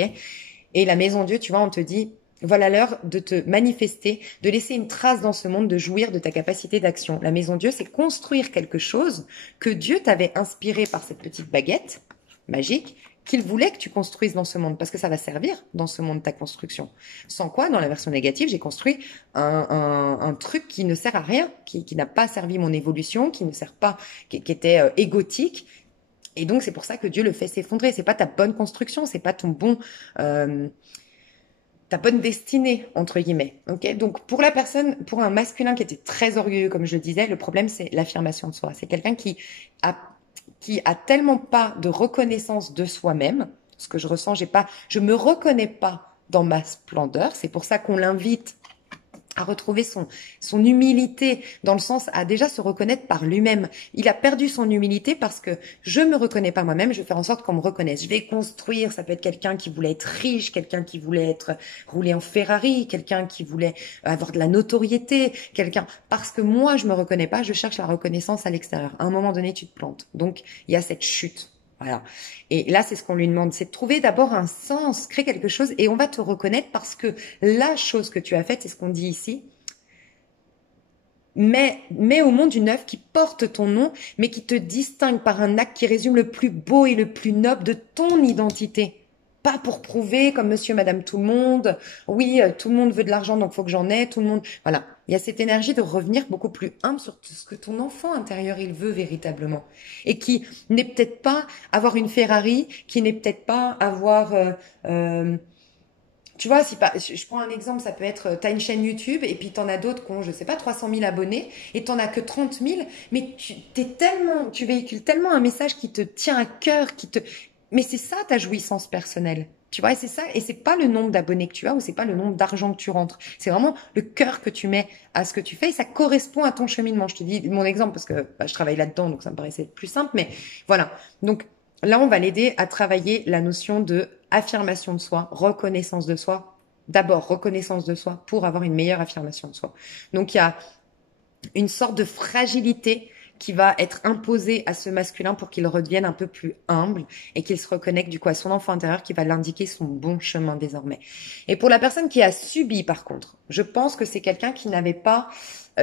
Et la maison Dieu, tu vois, on te dit, Voilà l'heure de te manifester, de laisser une trace dans ce monde, de jouir de ta capacité d'action. La maison Dieu, c'est construire quelque chose que Dieu t'avait inspiré par cette petite baguette magique qu'il voulait que tu construises dans ce monde, parce que ça va servir dans ce monde ta construction. Sans quoi, dans la version négative, j'ai construit un truc qui ne sert à rien, qui n'a pas servi mon évolution, qui ne sert pas, qui était égotique. Et donc c'est pour ça que Dieu le fait s'effondrer. C'est pas ta bonne construction, c'est pas ton bon ta bonne destinée, entre guillemets. Ok. Donc, pour la personne, pour un masculin qui était très orgueilleux, comme je le disais, le problème, c'est l'affirmation de soi. C'est quelqu'un qui a tellement pas de reconnaissance de soi-même. Ce que je ressens, je me reconnais pas dans ma splendeur. C'est pour ça qu'on l'invite à retrouver son humilité, dans le sens à déjà se reconnaître par lui-même. Il a perdu son humilité parce que je me reconnais pas moi-même, je vais faire en sorte qu'on me reconnaisse. Je vais construire, ça peut être quelqu'un qui voulait être riche, quelqu'un qui voulait être roulé en Ferrari, quelqu'un qui voulait avoir de la notoriété, quelqu'un, parce que moi je me reconnais pas, je cherche la reconnaissance à l'extérieur. À un moment donné, tu te plantes. Donc, il y a cette chute. Voilà. Et là, c'est ce qu'on lui demande, c'est de trouver d'abord un sens, créer quelque chose, et on va te reconnaître parce que la chose que tu as faite, c'est ce qu'on dit ici, mets au monde une œuvre qui porte ton nom, mais qui te distingue par un acte qui résume le plus beau et le plus noble de ton identité. Pas pour prouver comme monsieur, madame, tout le monde. Oui, tout le monde veut de l'argent, donc faut que j'en ai. Tout le monde, voilà. Il y a cette énergie de revenir beaucoup plus humble sur tout ce que ton enfant intérieur, il veut véritablement. Et qui n'est peut-être pas avoir une Ferrari, qui n'est peut-être pas avoir... tu vois, si pas, je prends un exemple, ça peut être, t'as une chaîne YouTube et puis t'en as d'autres qui ont, je sais pas, 300 000 abonnés et t'en as que 30 000, mais tu véhicules tellement un message qui te tient à cœur, mais c'est ça ta jouissance personnelle. Tu vois, et c'est ça, et c'est pas le nombre d'abonnés que tu as ou c'est pas le nombre d'argent que tu rentres. C'est vraiment le cœur que tu mets à ce que tu fais et ça correspond à ton cheminement. Je te dis mon exemple parce que je travaille là-dedans, donc ça me paraissait plus simple, mais voilà. Donc, là, on va l'aider à travailler la notion de affirmation de soi, reconnaissance de soi. D'abord, reconnaissance de soi pour avoir une meilleure affirmation de soi. Donc, il y a une sorte de fragilité qui va être imposée à ce masculin pour qu'il redevienne un peu plus humble et qu'il se reconnecte du coup à son enfant intérieur qui va l'indiquer son bon chemin désormais. Et pour la personne qui a subi par contre, je pense que c'est quelqu'un qui n'avait pas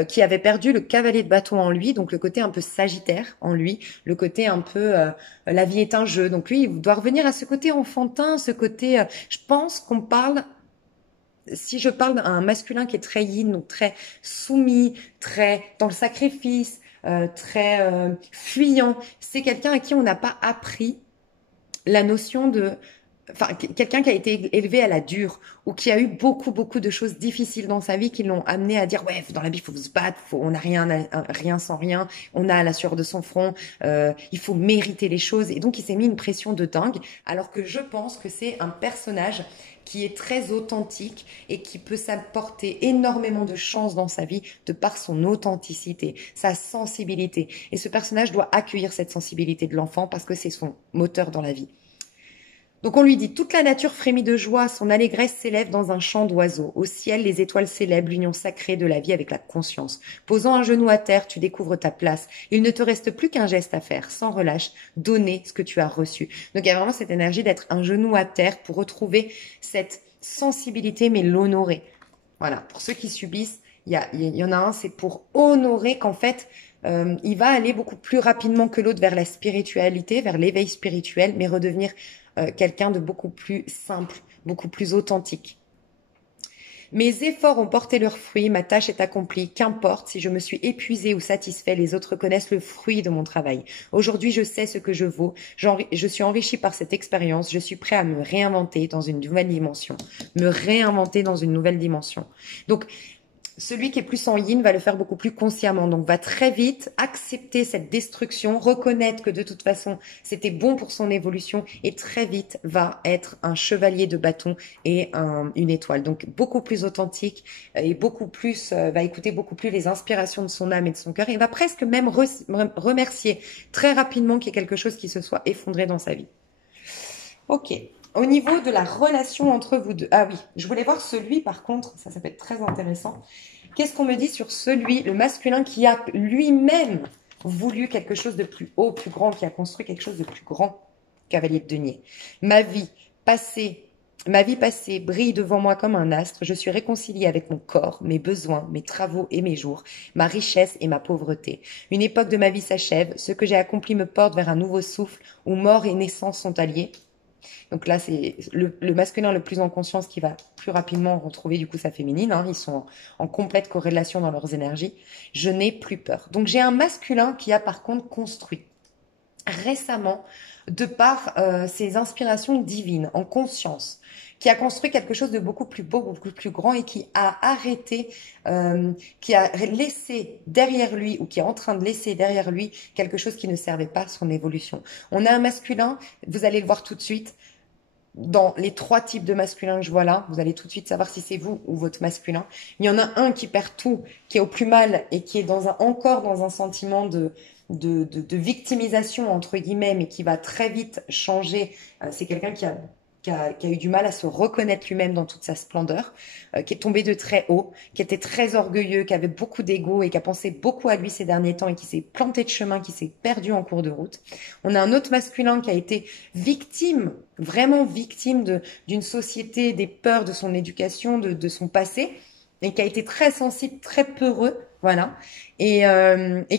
qui avait perdu le cavalier de bâton en lui, donc le côté un peu sagittaire en lui, le côté un peu la vie est un jeu. Donc lui, il doit revenir à ce côté enfantin, ce côté, je pense qu'on parle, si je parle d'un masculin qui est très yin, donc très soumis, très dans le sacrifice, très fuyant, c'est quelqu'un à qui on n'a pas appris la notion de enfin quelqu'un qui a été élevé à la dure ou qui a eu beaucoup de choses difficiles dans sa vie qui l'ont amené à dire ouais dans la vie il faut se battre, on n'a rien sans rien, on a la sueur de son front, il faut mériter les choses et donc il s'est mis une pression de dingue alors que je pense que c'est un personnage qui est très authentique et qui peut s'apporter énormément de chance dans sa vie de par son authenticité, sa sensibilité. Et ce personnage doit accueillir cette sensibilité de l'enfant parce que c'est son moteur dans la vie. Donc on lui dit, toute la nature frémit de joie, son allégresse s'élève dans un chant d'oiseaux. Au ciel, les étoiles célèbrent l'union sacrée de la vie avec la conscience. Posant un genou à terre, tu découvres ta place. Il ne te reste plus qu'un geste à faire, sans relâche, donner ce que tu as reçu. Donc il y a vraiment cette énergie d'être un genou à terre pour retrouver cette sensibilité, mais l'honorer. Voilà, pour ceux qui subissent, il y en a un, c'est pour honorer qu'en fait, il va aller beaucoup plus rapidement que l'autre vers la spiritualité, vers l'éveil spirituel, mais redevenir quelqu'un de beaucoup plus simple, beaucoup plus authentique. Mes efforts ont porté leurs fruits, ma tâche est accomplie, qu'importe si je me suis épuisée ou satisfait, les autres connaissent le fruit de mon travail. Aujourd'hui, je sais ce que je vaux, je suis enrichi par cette expérience, je suis prêt à me réinventer dans une nouvelle dimension. Me réinventer dans une nouvelle dimension. Donc, celui qui est plus en yin va le faire beaucoup plus consciemment, donc va très vite accepter cette destruction, reconnaître que de toute façon c'était bon pour son évolution et très vite va être un chevalier de bâton et une étoile, donc beaucoup plus authentique et beaucoup plus va écouter beaucoup plus les inspirations de son âme et de son cœur et va presque même remercier très rapidement qu'il y ait quelque chose qui se soit effondré dans sa vie. Ok. Au niveau de la relation entre vous deux. Ah oui, je voulais voir celui par contre, ça peut être très intéressant. Qu'est-ce qu'on me dit sur celui, le masculin qui a lui-même voulu quelque chose de plus haut, plus grand, qui a construit quelque chose de plus grand, cavalier de denier. Ma vie passée Ma vie passée brille devant moi comme un astre. Je suis réconciliée avec mon corps, mes besoins, mes travaux et mes jours, ma richesse et ma pauvreté. Une époque de ma vie s'achève. Ce que j'ai accompli me porte vers un nouveau souffle où mort et naissance sont alliés. Donc là, c'est le masculin le plus en conscience qui va plus rapidement retrouver du coup sa féminine. Hein. Ils sont en complète corrélation dans leurs énergies. Je n'ai plus peur. Donc j'ai un masculin qui a par contre construit récemment, de par ses inspirations divines, en conscience, qui a construit quelque chose de beaucoup plus beau, beaucoup plus grand et qui a arrêté, qui a laissé derrière lui ou qui est en train de laisser derrière lui quelque chose qui ne servait pas à son évolution. On a un masculin, vous allez le voir tout de suite, dans les 3 types de masculins que je vois là, vous allez tout de suite savoir si c'est vous ou votre masculin. Il y en a un qui perd tout, qui est au plus mal et qui est encore dans un sentiment de victimisation, entre guillemets, mais qui va très vite changer. C'est quelqu'un qui a eu du mal à se reconnaître lui-même dans toute sa splendeur, qui est tombé de très haut, qui était très orgueilleux, qui avait beaucoup d'ego et qui a pensé beaucoup à lui ces derniers temps et qui s'est planté de chemin, qui s'est perdu en cours de route. On a un autre masculin qui a été victime, vraiment victime d'une société, des peurs de son éducation, de son passé, et qui a été très sensible, très peureux, voilà, et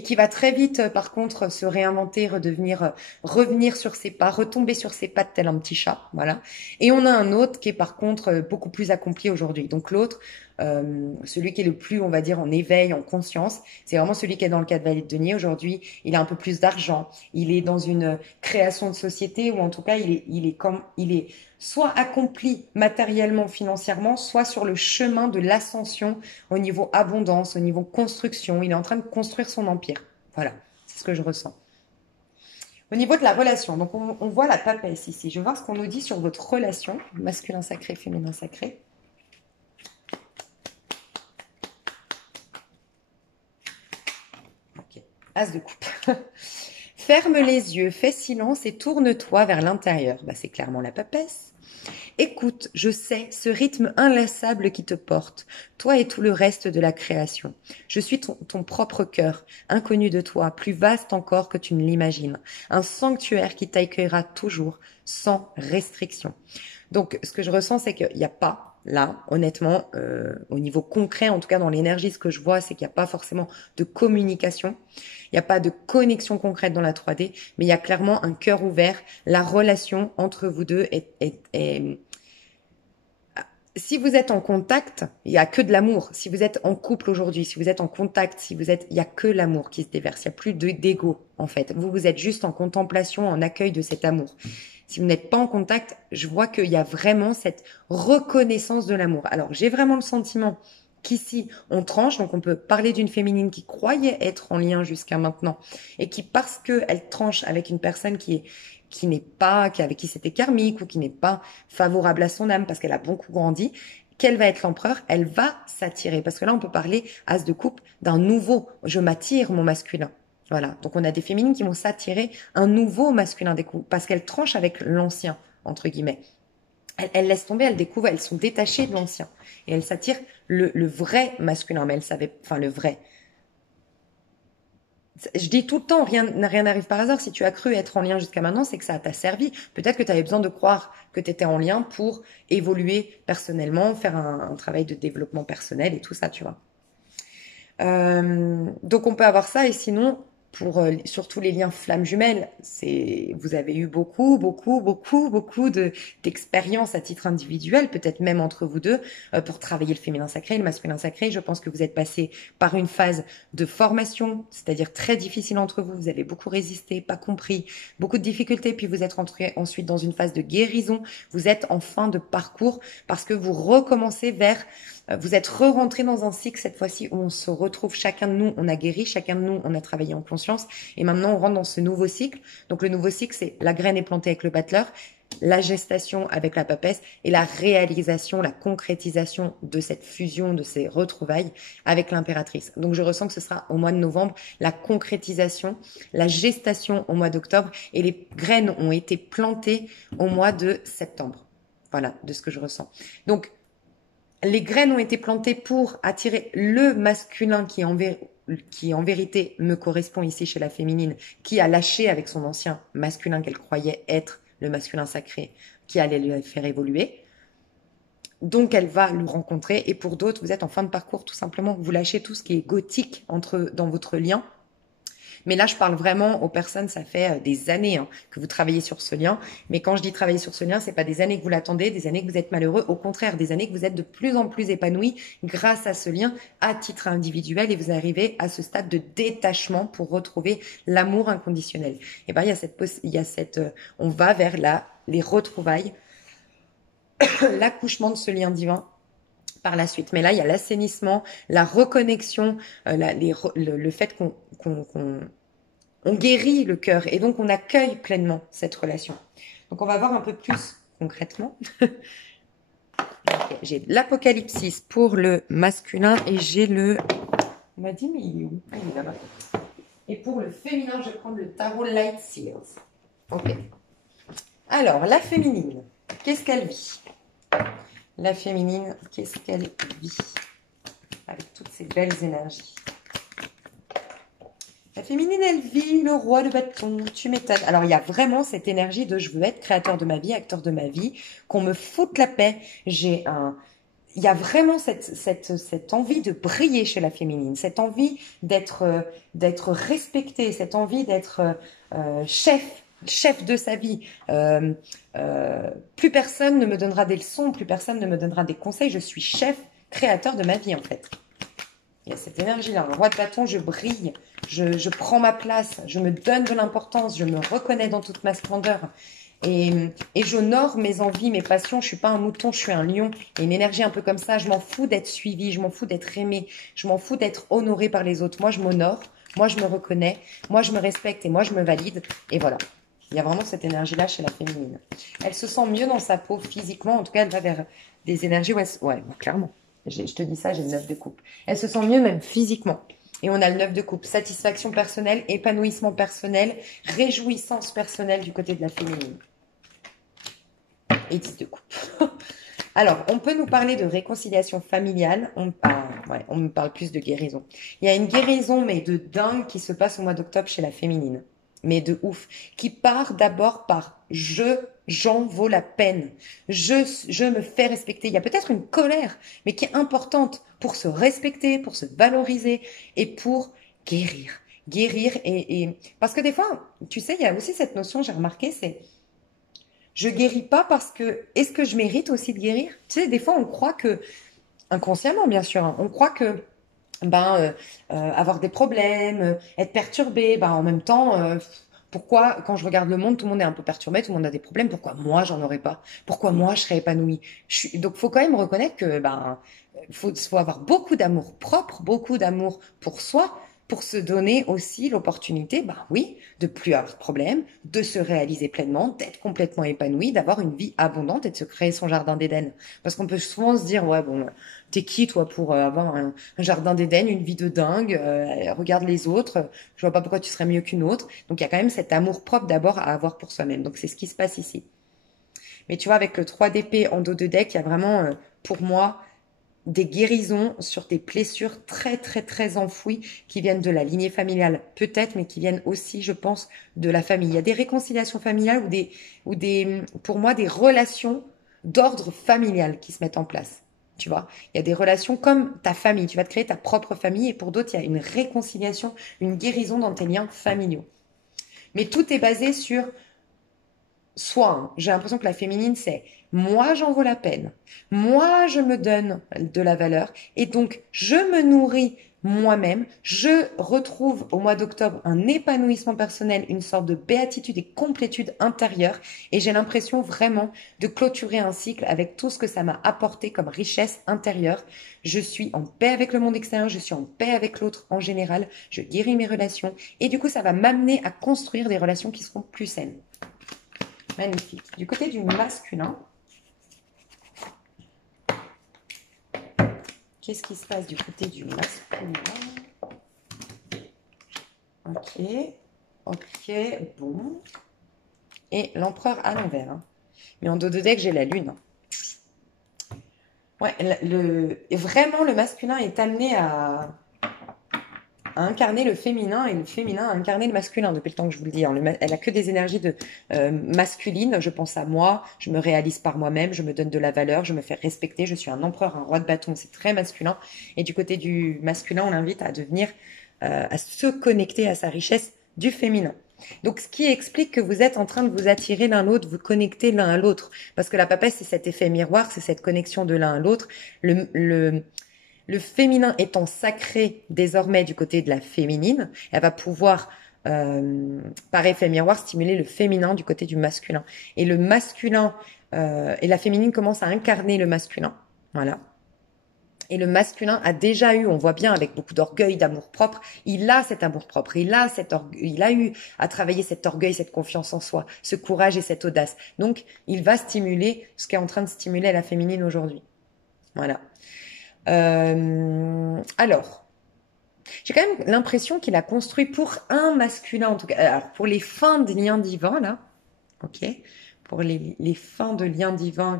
qui va très vite, par contre, se réinventer, revenir sur ses pas, retomber sur ses pattes tel un petit chat, voilà. Et on a un autre qui est par contre beaucoup plus accompli aujourd'hui. Donc l'autre, celui qui est le plus, on va dire, en éveil, en conscience, c'est vraiment celui qui est dans le cadre de Valide Denier. Aujourd'hui, il a un peu plus d'argent, il est dans une création de société, ou en tout cas, il est soit accompli matériellement, financièrement, soit sur le chemin de l'ascension au niveau abondance, au niveau construction. Il est en train de construire son empire. Voilà, c'est ce que je ressens. Au niveau de la relation, donc on voit la papesse ici. Je vais voir ce qu'on nous dit sur votre relation, masculin sacré, féminin sacré. Ok, as de coupe. Ferme les yeux, fais silence et tourne-toi vers l'intérieur. Bah, c'est clairement la papesse. Écoute, je sais, ce rythme inlassable qui te porte, toi et tout le reste de la création. Je suis ton propre cœur, inconnu de toi, plus vaste encore que tu ne l'imagines. Un sanctuaire qui t'accueillera toujours, sans restriction. Donc, ce que je ressens, c'est qu'il n'y a pas, là, honnêtement, au niveau concret, en tout cas dans l'énergie, ce que je vois, c'est qu'il n'y a pas forcément de communication. Il n'y a pas de connexion concrète dans la 3D, mais il y a clairement un cœur ouvert. La relation entre vous deux est... Si vous êtes en contact, il n'y a que de l'amour. Si vous êtes en couple aujourd'hui, si vous êtes en contact, il n'y a que l'amour qui se déverse. Il n'y a plus d'ego, en fait. Vous êtes juste en contemplation, en accueil de cet amour. Si vous n'êtes pas en contact, je vois qu'il y a vraiment cette reconnaissance de l'amour. Alors, j'ai vraiment le sentiment qu'ici, on tranche, donc on peut parler d'une féminine qui croyait être en lien jusqu'à maintenant et qui, parce qu'elle tranche avec une personne avec qui c'était karmique ou qui n'est pas favorable à son âme parce qu'elle a beaucoup grandi, quel va être l'empereur? Elle va s'attirer. Parce que là, on peut parler, as de coupe, d'un nouveau. Je m'attire, mon masculin. Voilà. Donc, on a des féminines qui vont s'attirer un nouveau masculin des coups parce qu'elles tranchent avec l'ancien, entre guillemets. Elles laissent tomber, elles découvrent, elles sont détachées de l'ancien. Et elles s'attirent le vrai masculin. Mais elles savaient, enfin, le vrai. Je dis tout le temps, rien n'arrive par hasard. Si tu as cru être en lien jusqu'à maintenant, c'est que ça t'a servi. Peut-être que tu avais besoin de croire que tu étais en lien pour évoluer personnellement, faire un travail de développement personnel et tout ça, tu vois. Donc on peut avoir ça et sinon pour surtout les liens flammes jumelles, vous avez eu beaucoup d'expériences à titre individuel, peut-être même entre vous deux, pour travailler le féminin sacré, le masculin sacré. Je pense que vous êtes passé par une phase de formation, c'est-à-dire très difficile entre vous. Vous avez beaucoup résisté, pas compris, beaucoup de difficultés, puis vous êtes rentré ensuite dans une phase de guérison. Vous êtes en fin de parcours parce que vous recommencez vous êtes re-rentré dans un cycle cette fois-ci où on se retrouve, chacun de nous, on a guéri, chacun de nous, on a travaillé en conscience et maintenant on rentre dans ce nouveau cycle. Donc le nouveau cycle, c'est la graine est plantée avec le battleur, la gestation avec la papesse et la réalisation, la concrétisation de cette fusion, de ces retrouvailles avec l'impératrice. Donc je ressens que ce sera au mois de novembre, la concrétisation, la gestation au mois d'octobre et les graines ont été plantées au mois de septembre. Voilà, de ce que je ressens. Donc, les graines ont été plantées pour attirer le masculin qui en vérité me correspond ici chez la féminine, qui a lâché avec son ancien masculin qu'elle croyait être le masculin sacré, qui allait le faire évoluer. Donc, elle va le rencontrer. Et pour d'autres, vous êtes en fin de parcours, tout simplement. Vous lâchez tout ce qui est gothique dans votre lien. Mais là, je parle vraiment aux personnes, ça fait des années hein, que vous travaillez sur ce lien. Mais quand je dis travailler sur ce lien, c'est pas des années que vous l'attendez, des années que vous êtes malheureux. Au contraire, des années que vous êtes de plus en plus épanoui grâce à ce lien à titre individuel et vous arrivez à ce stade de détachement pour retrouver l'amour inconditionnel. Et ben, on va vers les retrouvailles, l'accouchement de ce lien divin par la suite. Mais là, il y a l'assainissement, la reconnexion, le fait qu'on guérit le cœur et donc on accueille pleinement cette relation. Donc on va voir un peu plus concrètement. Okay, j'ai l'Apocalypsis pour le masculin et j'ai le... On m'a dit, mais il est où? Ah, il est là-bas. Et pour le féminin, je vais prendre le tarot Light Seals. Ok. Alors, la féminine, qu'est-ce qu'elle vit? La féminine, qu'est-ce qu'elle vit avec toutes ces belles énergies? La féminine, elle vit le roi de bâton, tu m'étonnes. Alors, il y a vraiment cette énergie de je veux être créateur de ma vie, acteur de ma vie, qu'on me foute la paix. Il y a vraiment cette envie de briller chez la féminine, cette envie d'être respectée, cette envie d'être chef de sa vie. Plus personne ne me donnera des leçons, plus personne ne me donnera des conseils. Je suis chef, créateur de ma vie, en fait. Il y a cette énergie-là. Le roi de bâton, je brille, je prends ma place, je me donne de l'importance, je me reconnais dans toute ma splendeur. Et j'honore mes envies, mes passions. Je suis pas un mouton, je suis un lion. Et une énergie un peu comme ça, je m'en fous d'être suivie, je m'en fous d'être aimée, je m'en fous d'être honorée par les autres. Moi, je m'honore, moi, je me reconnais, moi, je me respecte et moi, je me valide. Et voilà. Il y a vraiment cette énergie-là chez la féminine. Elle se sent mieux dans sa peau physiquement. En tout cas, elle va vers des énergies... Ouais, clairement. Je te dis ça, j'ai le 9 de coupe. Elle se sent mieux même physiquement. Et on a le 9 de coupe. Satisfaction personnelle, épanouissement personnel, réjouissance personnelle du côté de la féminine. Et 10 de coupe. Alors, on peut nous parler de réconciliation familiale. On me parle plus de guérison. Il y a une guérison, mais de dingue, qui se passe au mois d'octobre chez la féminine. Mais de ouf. Qui part d'abord par j'en vaux la peine. Je me fais respecter. Il y a peut-être une colère, mais qui est importante pour se respecter, pour se valoriser et pour guérir. Guérir parce que des fois, tu sais, il y a aussi cette notion, j'ai remarqué, c'est je guéris pas parce que est-ce que je mérite aussi de guérir? Tu sais, des fois, on croit que inconsciemment, bien sûr, hein, on croit que avoir des problèmes, être perturbé, en même temps, pourquoi quand je regarde le monde, tout le monde est un peu perturbé, tout le monde a des problèmes, pourquoi moi j'en aurais pas? Pourquoi moi je serais épanouie? Donc faut quand même reconnaître que faut avoir beaucoup d'amour propre, beaucoup d'amour pour soi, pour se donner aussi l'opportunité, oui, de plus avoir de problèmes, de se réaliser pleinement, d'être complètement épanoui, d'avoir une vie abondante et de se créer son jardin d'Éden. Parce qu'on peut souvent se dire, ouais, bon, t'es qui toi pour avoir un jardin d'Éden, une vie de dingue, regarde les autres, je vois pas pourquoi tu serais mieux qu'une autre. Donc il y a quand même cet amour propre d'abord à avoir pour soi-même. Donc c'est ce qui se passe ici. Mais tu vois, avec le 3 d'épée en dos de deck, il y a vraiment, pour moi, des guérisons sur des blessures très très très enfouies qui viennent de la lignée familiale peut-être, mais qui viennent aussi, je pense, de la famille. Il y a des réconciliations familiales ou pour moi, des relations d'ordre familial qui se mettent en place. Tu vois, il y a des relations comme ta famille. Tu vas te créer ta propre famille et pour d'autres, il y a une réconciliation, une guérison dans tes liens familiaux. Mais tout est basé sur soi. Hein. J'ai l'impression que la féminine, c'est moi, j'en vaux la peine. Moi, je me donne de la valeur. Et donc, je me nourris moi-même. Je retrouve au mois d'octobre un épanouissement personnel, une sorte de béatitude et complétude intérieure. Et j'ai l'impression vraiment de clôturer un cycle avec tout ce que ça m'a apporté comme richesse intérieure. Je suis en paix avec le monde extérieur. Je suis en paix avec l'autre en général. Je guéris mes relations. Et du coup, ça va m'amener à construire des relations qui seront plus saines. Magnifique. Du côté du masculin, qu'est-ce qui se passe du côté du masculin? Ok, bon. Et l'empereur à l'envers. Hein. Mais en dos de deck, j'ai la lune. Ouais, vraiment, le masculin est amené à a incarné le féminin et le féminin a incarné le masculin depuis le temps que je vous le dis. Hein. Elle a que des énergies de masculines. Je pense à moi, je me réalise par moi-même, je me donne de la valeur, je me fais respecter, je suis un empereur, un roi de bâton, c'est très masculin. Et du côté du masculin, on l'invite à devenir, à se connecter à sa richesse du féminin. Donc, ce qui explique que vous êtes en train de vous attirer l'un l'autre, vous connecter l'un à l'autre. Parce que la papesse, c'est cet effet miroir, c'est cette connexion de l'un à l'autre. Le féminin étant sacré désormais du côté de la féminine, elle va pouvoir, par effet miroir, stimuler le féminin du côté du masculin. Et le masculin et la féminine commencent à incarner le masculin. Voilà. Et le masculin a déjà eu, on voit bien avec beaucoup d'orgueil, d'amour propre, il a cet amour propre, il a eu à travailler cet orgueil, cette confiance en soi, ce courage et cette audace. Donc, il va stimuler ce qui est en train de stimuler la féminine aujourd'hui. Voilà. Alors, j'ai quand même l'impression qu'il a construit pour un masculin, en tout cas, alors pour les fins de liens divins, là, ok, pour les fins de liens divins,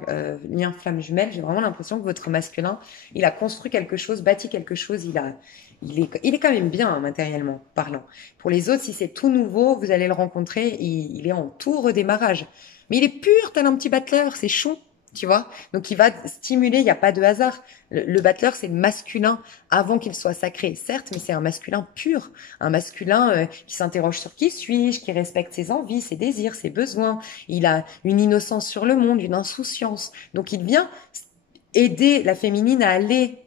liens flammes jumelles, j'ai vraiment l'impression que votre masculin, il a construit quelque chose, bâti quelque chose, il est quand même bien, hein, matériellement parlant. Pour les autres, si c'est tout nouveau, vous allez le rencontrer, il est en tout redémarrage. Mais il est pur, tel un petit battleur, c'est chou. Tu vois, donc il va stimuler, il n'y a pas de hasard. Le battleur, c'est le masculin avant qu'il soit sacré, certes, mais c'est un masculin pur, un masculin qui s'interroge sur qui suis-je, qui respecte ses envies, ses désirs, ses besoins. Il a une innocence sur le monde, une insouciance. Donc il vient aider la féminine à aller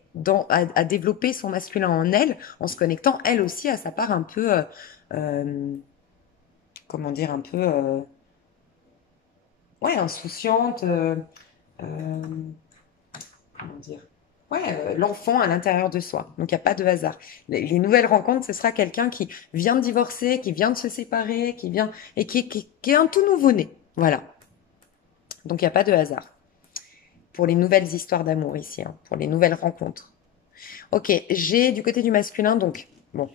à développer son masculin en elle, en se connectant elle aussi à sa part un peu, comment dire, un peu, ouais, insouciante. Comment dire, ouais, l'enfant à l'intérieur de soi. Donc il n'y a pas de hasard. Les nouvelles rencontres, ce sera quelqu'un qui vient de divorcer, qui vient de se séparer, qui vient et qui est un tout nouveau-né. Voilà. Donc il n'y a pas de hasard pour les nouvelles histoires d'amour ici, hein, pour les nouvelles rencontres. Ok, j'ai du côté du masculin, donc bon,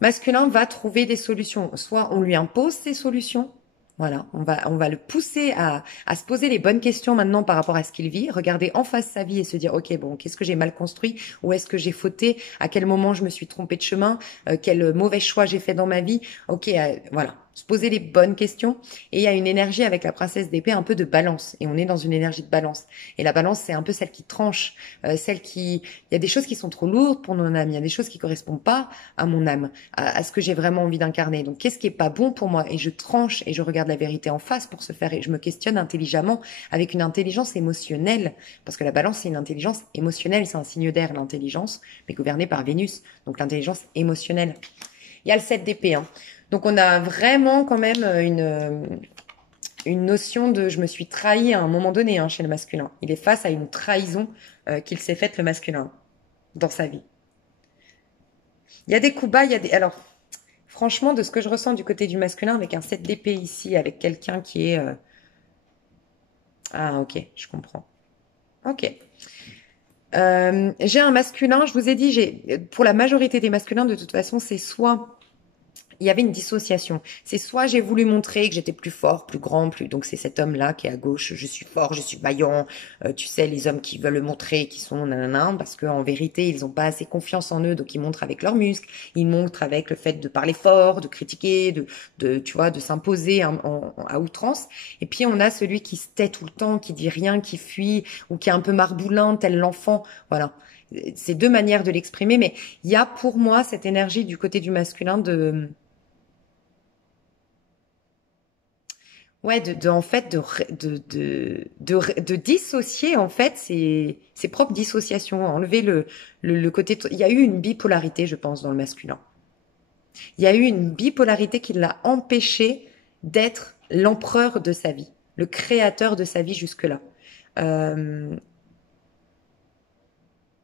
masculin va trouver des solutions. Soit on lui impose ses solutions. Voilà, on va le pousser à se poser les bonnes questions maintenant par rapport à ce qu'il vit, regarder en face sa vie et se dire, ok, bon, qu'est-ce que j'ai mal construit, où est-ce que j'ai fauté, à quel moment je me suis trompée de chemin, quel mauvais choix j'ai fait dans ma vie, ok, voilà, se poser les bonnes questions. Et il y a une énergie avec la princesse d'épée, un peu de balance, et on est dans une énergie de balance. Et la balance, c'est un peu celle qui tranche, il y a des choses qui sont trop lourdes pour mon âme, il y a des choses qui correspondent pas à mon âme, à ce que j'ai vraiment envie d'incarner. Donc, qu'est-ce qui est pas bon pour moi? Et je tranche et je regarde la vérité en face pour se faire, et je me questionne intelligemment avec une intelligence émotionnelle, parce que la balance, c'est une intelligence émotionnelle, c'est un signe d'air, l'intelligence, mais gouvernée par Vénus, donc l'intelligence émotionnelle. Il y a le 7 d'épée, hein. Donc on a vraiment quand même une notion de je me suis trahi à un moment donné, hein, chez le masculin. Il est face à une trahison qu'il s'est faite, le masculin, dans sa vie. Il y a des coups bas, il y a des... Alors, franchement, de ce que je ressens du côté du masculin, avec un 7 d'épée ici, avec quelqu'un qui est... Ah, ok, je comprends. Ok. J'ai un masculin, je vous ai dit, pour la majorité des masculins, de toute façon, c'est soit... Il y avait une dissociation. C'est soit j'ai voulu montrer que j'étais plus fort, plus grand, plus... Donc c'est cet homme-là qui est à gauche, je suis fort, je suis vaillant. Tu sais, les hommes qui veulent le montrer, qui sont nanana, parce qu'en vérité, ils n'ont pas assez confiance en eux, donc ils montrent avec leurs muscles, ils montrent avec le fait de parler fort, de critiquer, tu vois, de s'imposer à outrance. Et puis on a celui qui se tait tout le temps, qui dit rien, qui fuit, ou qui est un peu marboulin, tel l'enfant. Voilà. C'est deux manières de l'exprimer, mais il y a pour moi cette énergie du côté du masculin ouais, en fait, de dissocier, en fait, ses propres dissociations, enlever le côté, il y a eu une bipolarité, je pense, dans le masculin. Il y a eu une bipolarité qui l'a empêché d'être l'empereur de sa vie, le créateur de sa vie jusque-là.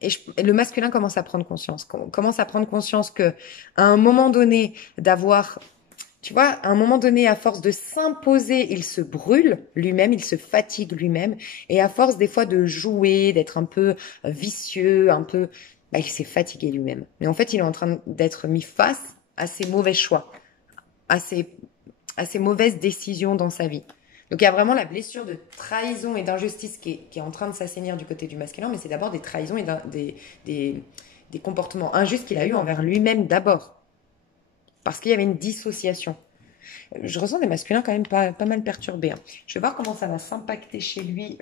Et le masculin commence à prendre conscience, que, à un moment donné, tu vois, à un moment donné, à force de s'imposer, il se brûle lui-même, il se fatigue lui-même, et à force des fois de jouer, d'être un peu vicieux, il s'est fatigué lui-même. Mais en fait, il est en train d'être mis face à ses mauvais choix, à ses mauvaises décisions dans sa vie. Donc il y a vraiment la blessure de trahison et d'injustice qui est en train de s'assainir du côté du masculin, mais c'est d'abord des trahisons et des comportements injustes qu'il a eu envers lui-même d'abord. Parce qu'il y avait une dissociation. Je ressens des masculins quand même pas mal perturbés, hein. Je vais voir comment ça va s'impacter chez lui,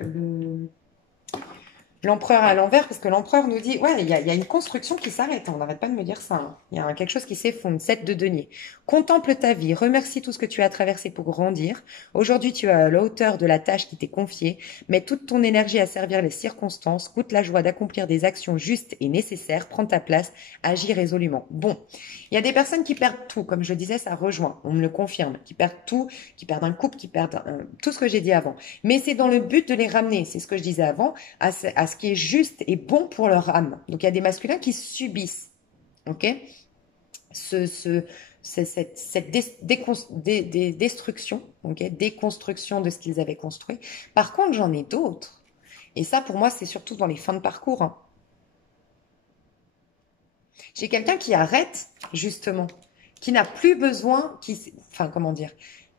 l'empereur à l'envers, parce que l'empereur nous dit, ouais, il y a une construction qui s'arrête, hein, on n'arrête pas de me dire ça, hein. Il y a quelque chose qui s'effondre, 7 de denier. Contemple ta vie, remercie tout ce que tu as traversé pour grandir. Aujourd'hui, tu es à la hauteur de la tâche qui t'est confiée. Mets toute ton énergie à servir les circonstances, goûte la joie d'accomplir des actions justes et nécessaires, prends ta place, agis résolument. Bon, il y a des personnes qui perdent tout, comme je le disais, ça rejoint, on me le confirme, qui perdent tout, qui perdent un couple, qui perdent tout ce que j'ai dit avant. Mais c'est dans le but de les ramener, c'est ce que je disais avant, à ce qui est juste et bon pour leur âme. Donc il y a des masculins qui subissent, ok, cette destruction, ok, déconstruction de ce qu'ils avaient construit. Par contre, j'en ai d'autres. Et ça, pour moi, c'est surtout dans les fins de parcours, hein. J'ai quelqu'un qui arrête, justement, qui n'a plus besoin, enfin, comment dire,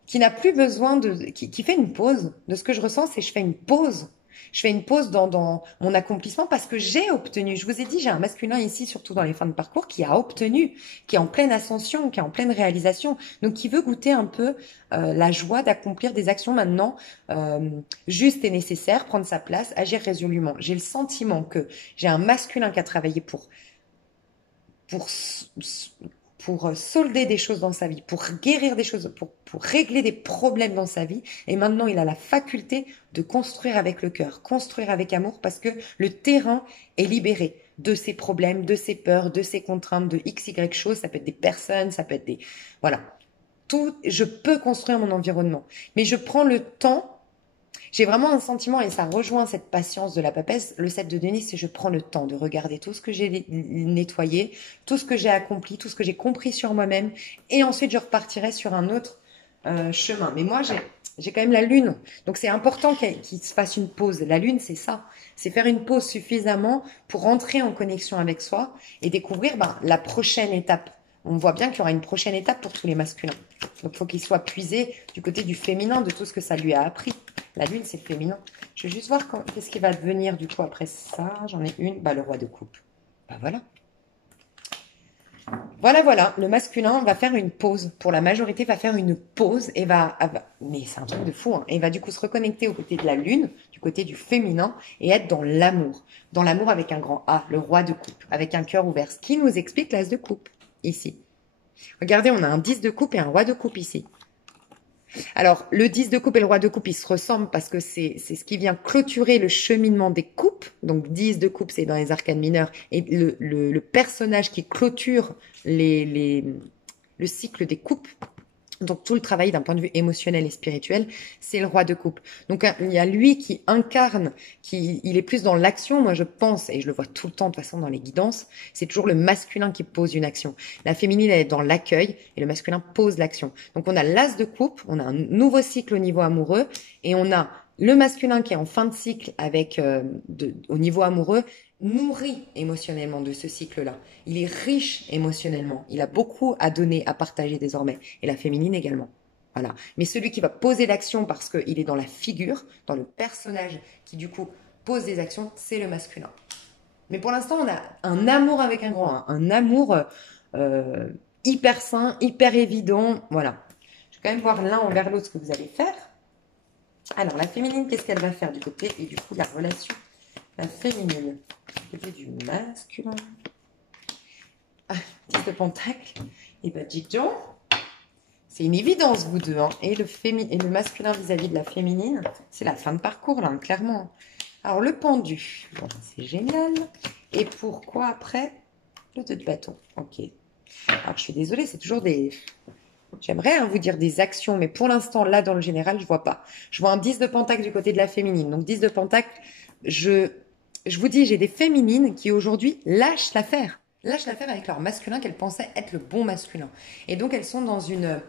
qui n'a plus besoin qui fait une pause. De ce que je ressens, c'est je fais une pause. Je fais une pause dans mon accomplissement parce que j'ai obtenu. Je vous ai dit, j'ai un masculin ici, surtout dans les fins de parcours, qui a obtenu, qui est en pleine ascension, qui est en pleine réalisation. Donc, qui veut goûter un peu la joie d'accomplir des actions maintenant justes et nécessaires, prendre sa place, agir résolument. J'ai le sentiment que j'ai un masculin qui a travaillé pour solder des choses dans sa vie, pour guérir des choses, pour régler des problèmes dans sa vie. Et maintenant, il a la faculté de construire avec le cœur, construire avec amour, parce que le terrain est libéré de ses problèmes, de ses peurs, de ses contraintes, de x, y choses. Ça peut être des personnes, ça peut être des... Voilà. Tout, je peux construire mon environnement. Mais je prends le temps. J'ai vraiment un sentiment, et ça rejoint cette patience de la papesse, le 7 de Denis, c'est je prends le temps de regarder tout ce que j'ai nettoyé, tout ce que j'ai accompli, tout ce que j'ai compris sur moi-même, et ensuite je repartirai sur un autre chemin. Mais moi, j'ai quand même la lune, donc c'est important qu'il se fasse une pause. La lune, c'est ça, c'est faire une pause suffisamment pour rentrer en connexion avec soi et découvrir la prochaine étape. On voit bien qu'il y aura une prochaine étape pour tous les masculins. Donc, il faut qu'il soit puisé du côté du féminin, de tout ce que ça lui a appris. La lune, c'est féminin. Je vais juste voir qu'est-ce qui va devenir du coup après ça. J'en ai une. Le roi de coupe. Voilà. Voilà. Le masculin va faire une pause. Pour la majorité, va faire une pause et mais c'est un truc de fou, hein. Et va du coup se reconnecter au côté de la lune, du côté du féminin et être dans l'amour. Dans l'amour avec un grand A, le roi de coupe, avec un cœur ouvert. Ce qui nous explique l'as de coupe. Ici. Regardez, on a un 10 de coupe et un roi de coupe ici. Alors, le 10 de coupe et le roi de coupe, ils se ressemblent parce que c'est ce qui vient clôturer le cheminement des coupes. Donc, 10 de coupe, c'est dans les arcanes mineures. Et le personnage qui clôture le cycle des coupes, donc tout le travail d'un point de vue émotionnel et spirituel, c'est le roi de coupe. Donc il y a lui qui incarne, il est plus dans l'action, moi je pense, et je le vois tout le temps de toute façon dans les guidances, c'est toujours le masculin qui pose une action. La féminine, elle est dans l'accueil et le masculin pose l'action. Donc on a l'as de coupe, on a un nouveau cycle au niveau amoureux et on a le masculin qui est en fin de cycle avec au niveau amoureux, nourri émotionnellement de ce cycle-là. Il est riche émotionnellement. Il a beaucoup à donner, à partager désormais. Et la féminine également. Voilà. Mais celui qui va poser l'action parce qu'il est dans la figure, dans le personnage qui du coup pose des actions, c'est le masculin. Mais pour l'instant, on a un amour avec un grand A. Un amour hyper sain, hyper évident. Voilà. Je vais quand même voir l'un envers l'autre ce que vous allez faire. Alors, la féminine, qu'est-ce qu'elle va faire du côté et du coup la relation, la féminine, du côté du masculin. 10 de pentacle. Et dites donc, c'est une évidence vous deux, hein. Et le masculin vis-à-vis de la féminine, c'est la fin de parcours là, hein, clairement. Alors le pendu, bon, c'est génial. Et pourquoi après le 2 de bâton? Ok. Alors je suis désolée, c'est toujours des... J'aimerais vous dire des actions, mais pour l'instant, là, dans le général, je vois pas. Je vois un 10 de pentacle du côté de la féminine. Donc 10 de pentacle, je vous dis, j'ai des féminines qui aujourd'hui lâchent l'affaire. Lâchent l'affaire avec leur masculin qu'elles pensaient être le bon masculin. Et donc, elles sont dans une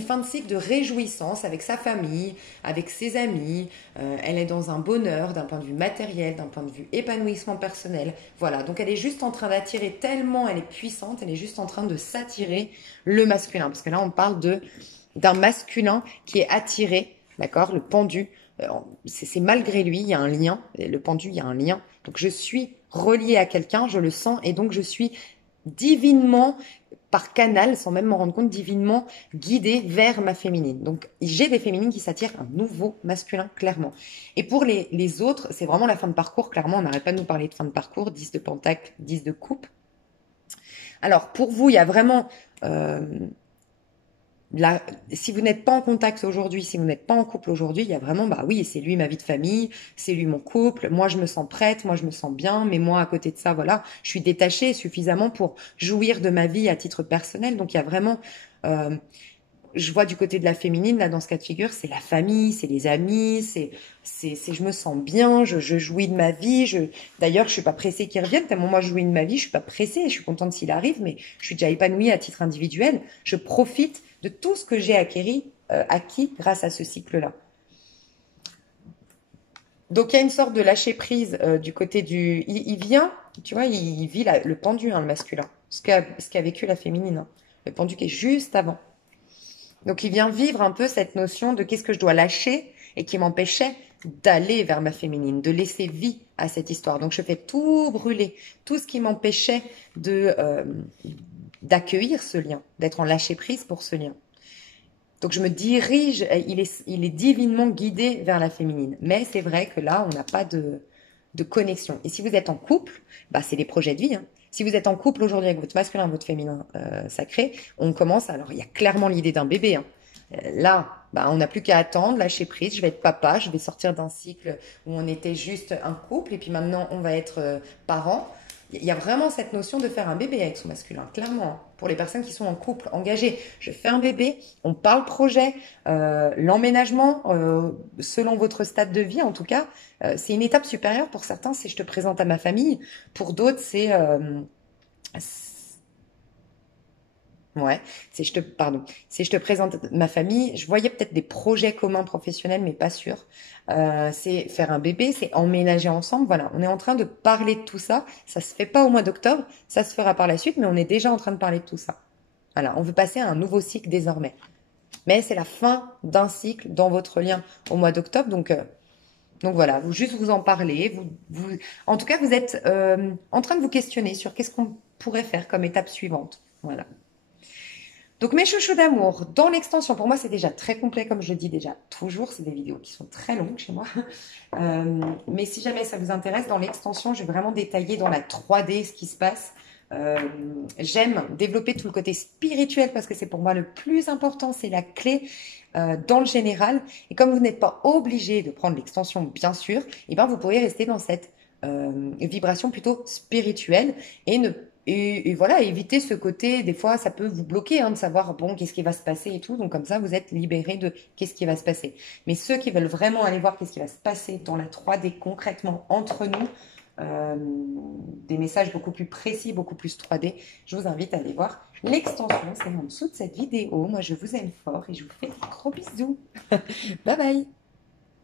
fin de cycle de réjouissance avec sa famille, avec ses amis. Elle est dans un bonheur d'un point de vue matériel, d'un point de vue épanouissement personnel. Voilà, donc elle est juste en train d'attirer tellement, elle est puissante, elle est juste en train de s'attirer le masculin. Parce que là, on parle d'un masculin qui est attiré, d'accord, le pendu. C'est malgré lui, il y a un lien. Le pendu, il y a un lien. Donc, je suis reliée à quelqu'un, je le sens, et donc je suis divinement, par canal, sans même m'en rendre compte, divinement guidée vers ma féminine. Donc j'ai des féminines qui s'attirent un nouveau masculin, clairement. Et pour les autres, c'est vraiment la fin de parcours, clairement, on n'arrête pas de nous parler de fin de parcours, 10 de pentacle, 10 de coupe. Alors pour vous, il y a vraiment... Là, si vous n'êtes pas en contact aujourd'hui, si vous n'êtes pas en couple aujourd'hui, il y a vraiment, bah oui, c'est lui ma vie de famille, c'est lui mon couple, moi je me sens prête, moi je me sens bien, mais moi à côté de ça, voilà, je suis détachée suffisamment pour jouir de ma vie à titre personnel. Donc il y a vraiment, je vois du côté de la féminine, là dans ce cas de figure, c'est la famille, c'est les amis, je me sens bien, je jouis de ma vie, d'ailleurs je suis pas pressée qu'il revienne, tellement moi je jouis de ma vie, je suis pas pressée, je suis contente s'il arrive, mais je suis déjà épanouie à titre individuel, je profite de tout ce que j'ai acquis grâce à ce cycle-là. Donc il y a une sorte de lâcher prise du côté du... Il vient, tu vois, il vit le pendu, hein, le masculin, ce qu'a vécu la féminine, hein, le pendu qui est juste avant. Donc il vient vivre un peu cette notion de qu'est-ce que je dois lâcher et qui m'empêchait d'aller vers ma féminine, de laisser vie à cette histoire. Donc je fais tout brûler, tout ce qui m'empêchait d'accueillir ce lien, d'être en lâcher prise pour ce lien. Donc je me dirige, il est divinement guidé vers la féminine. Mais c'est vrai que là, on n'a pas de connexion. Et si vous êtes en couple, bah, c'est des projets de vie, hein. Si vous êtes en couple aujourd'hui avec votre masculin, votre féminin sacré, on commence, alors il y a clairement l'idée d'un bébé, hein. Là, bah, on n'a plus qu'à attendre, lâcher prise, je vais être papa, je vais sortir d'un cycle où on était juste un couple et puis maintenant on va être parents. Il y a vraiment cette notion de faire un bébé avec son masculin, clairement, hein. Pour les personnes qui sont en couple, engagées, je fais un bébé, on parle projet, l'emménagement, selon votre stade de vie en tout cas, c'est une étape supérieure. Pour certains, c'est je te présente à ma famille, pour d'autres, c'est... ouais, si je te présente ma famille, je voyais peut-être des projets communs professionnels, mais pas sûr. C'est faire un bébé, c'est emménager ensemble. Voilà, on est en train de parler de tout ça. Ça se fait pas au mois d'octobre, ça se fera par la suite, mais on est déjà en train de parler de tout ça. Voilà, on veut passer à un nouveau cycle désormais. Mais c'est la fin d'un cycle dans votre lien au mois d'octobre, donc voilà, vous juste vous en parlez. En tout cas, vous êtes en train de vous questionner sur qu'est-ce qu'on pourrait faire comme étape suivante. Voilà. Donc mes chouchous d'amour, dans l'extension, pour moi c'est déjà très complet comme je le dis déjà toujours, c'est des vidéos qui sont très longues chez moi. Mais si jamais ça vous intéresse, dans l'extension, je vais vraiment détailler dans la 3D ce qui se passe. J'aime développer tout le côté spirituel parce que c'est pour moi le plus important, c'est la clé dans le général. Et comme vous n'êtes pas obligé de prendre l'extension, bien sûr, et ben vous pourrez rester dans cette vibration plutôt spirituelle et voilà, éviter ce côté, des fois, ça peut vous bloquer hein, de savoir, bon, qu'est-ce qui va se passer et tout. Donc, comme ça, vous êtes libéré de qu'est-ce qui va se passer. Mais ceux qui veulent vraiment aller voir qu'est-ce qui va se passer dans la 3D concrètement entre nous, des messages beaucoup plus précis, beaucoup plus 3D, je vous invite à aller voir l'extension. C'est en dessous de cette vidéo. Moi, je vous aime fort et je vous fais de gros bisous. Bye bye!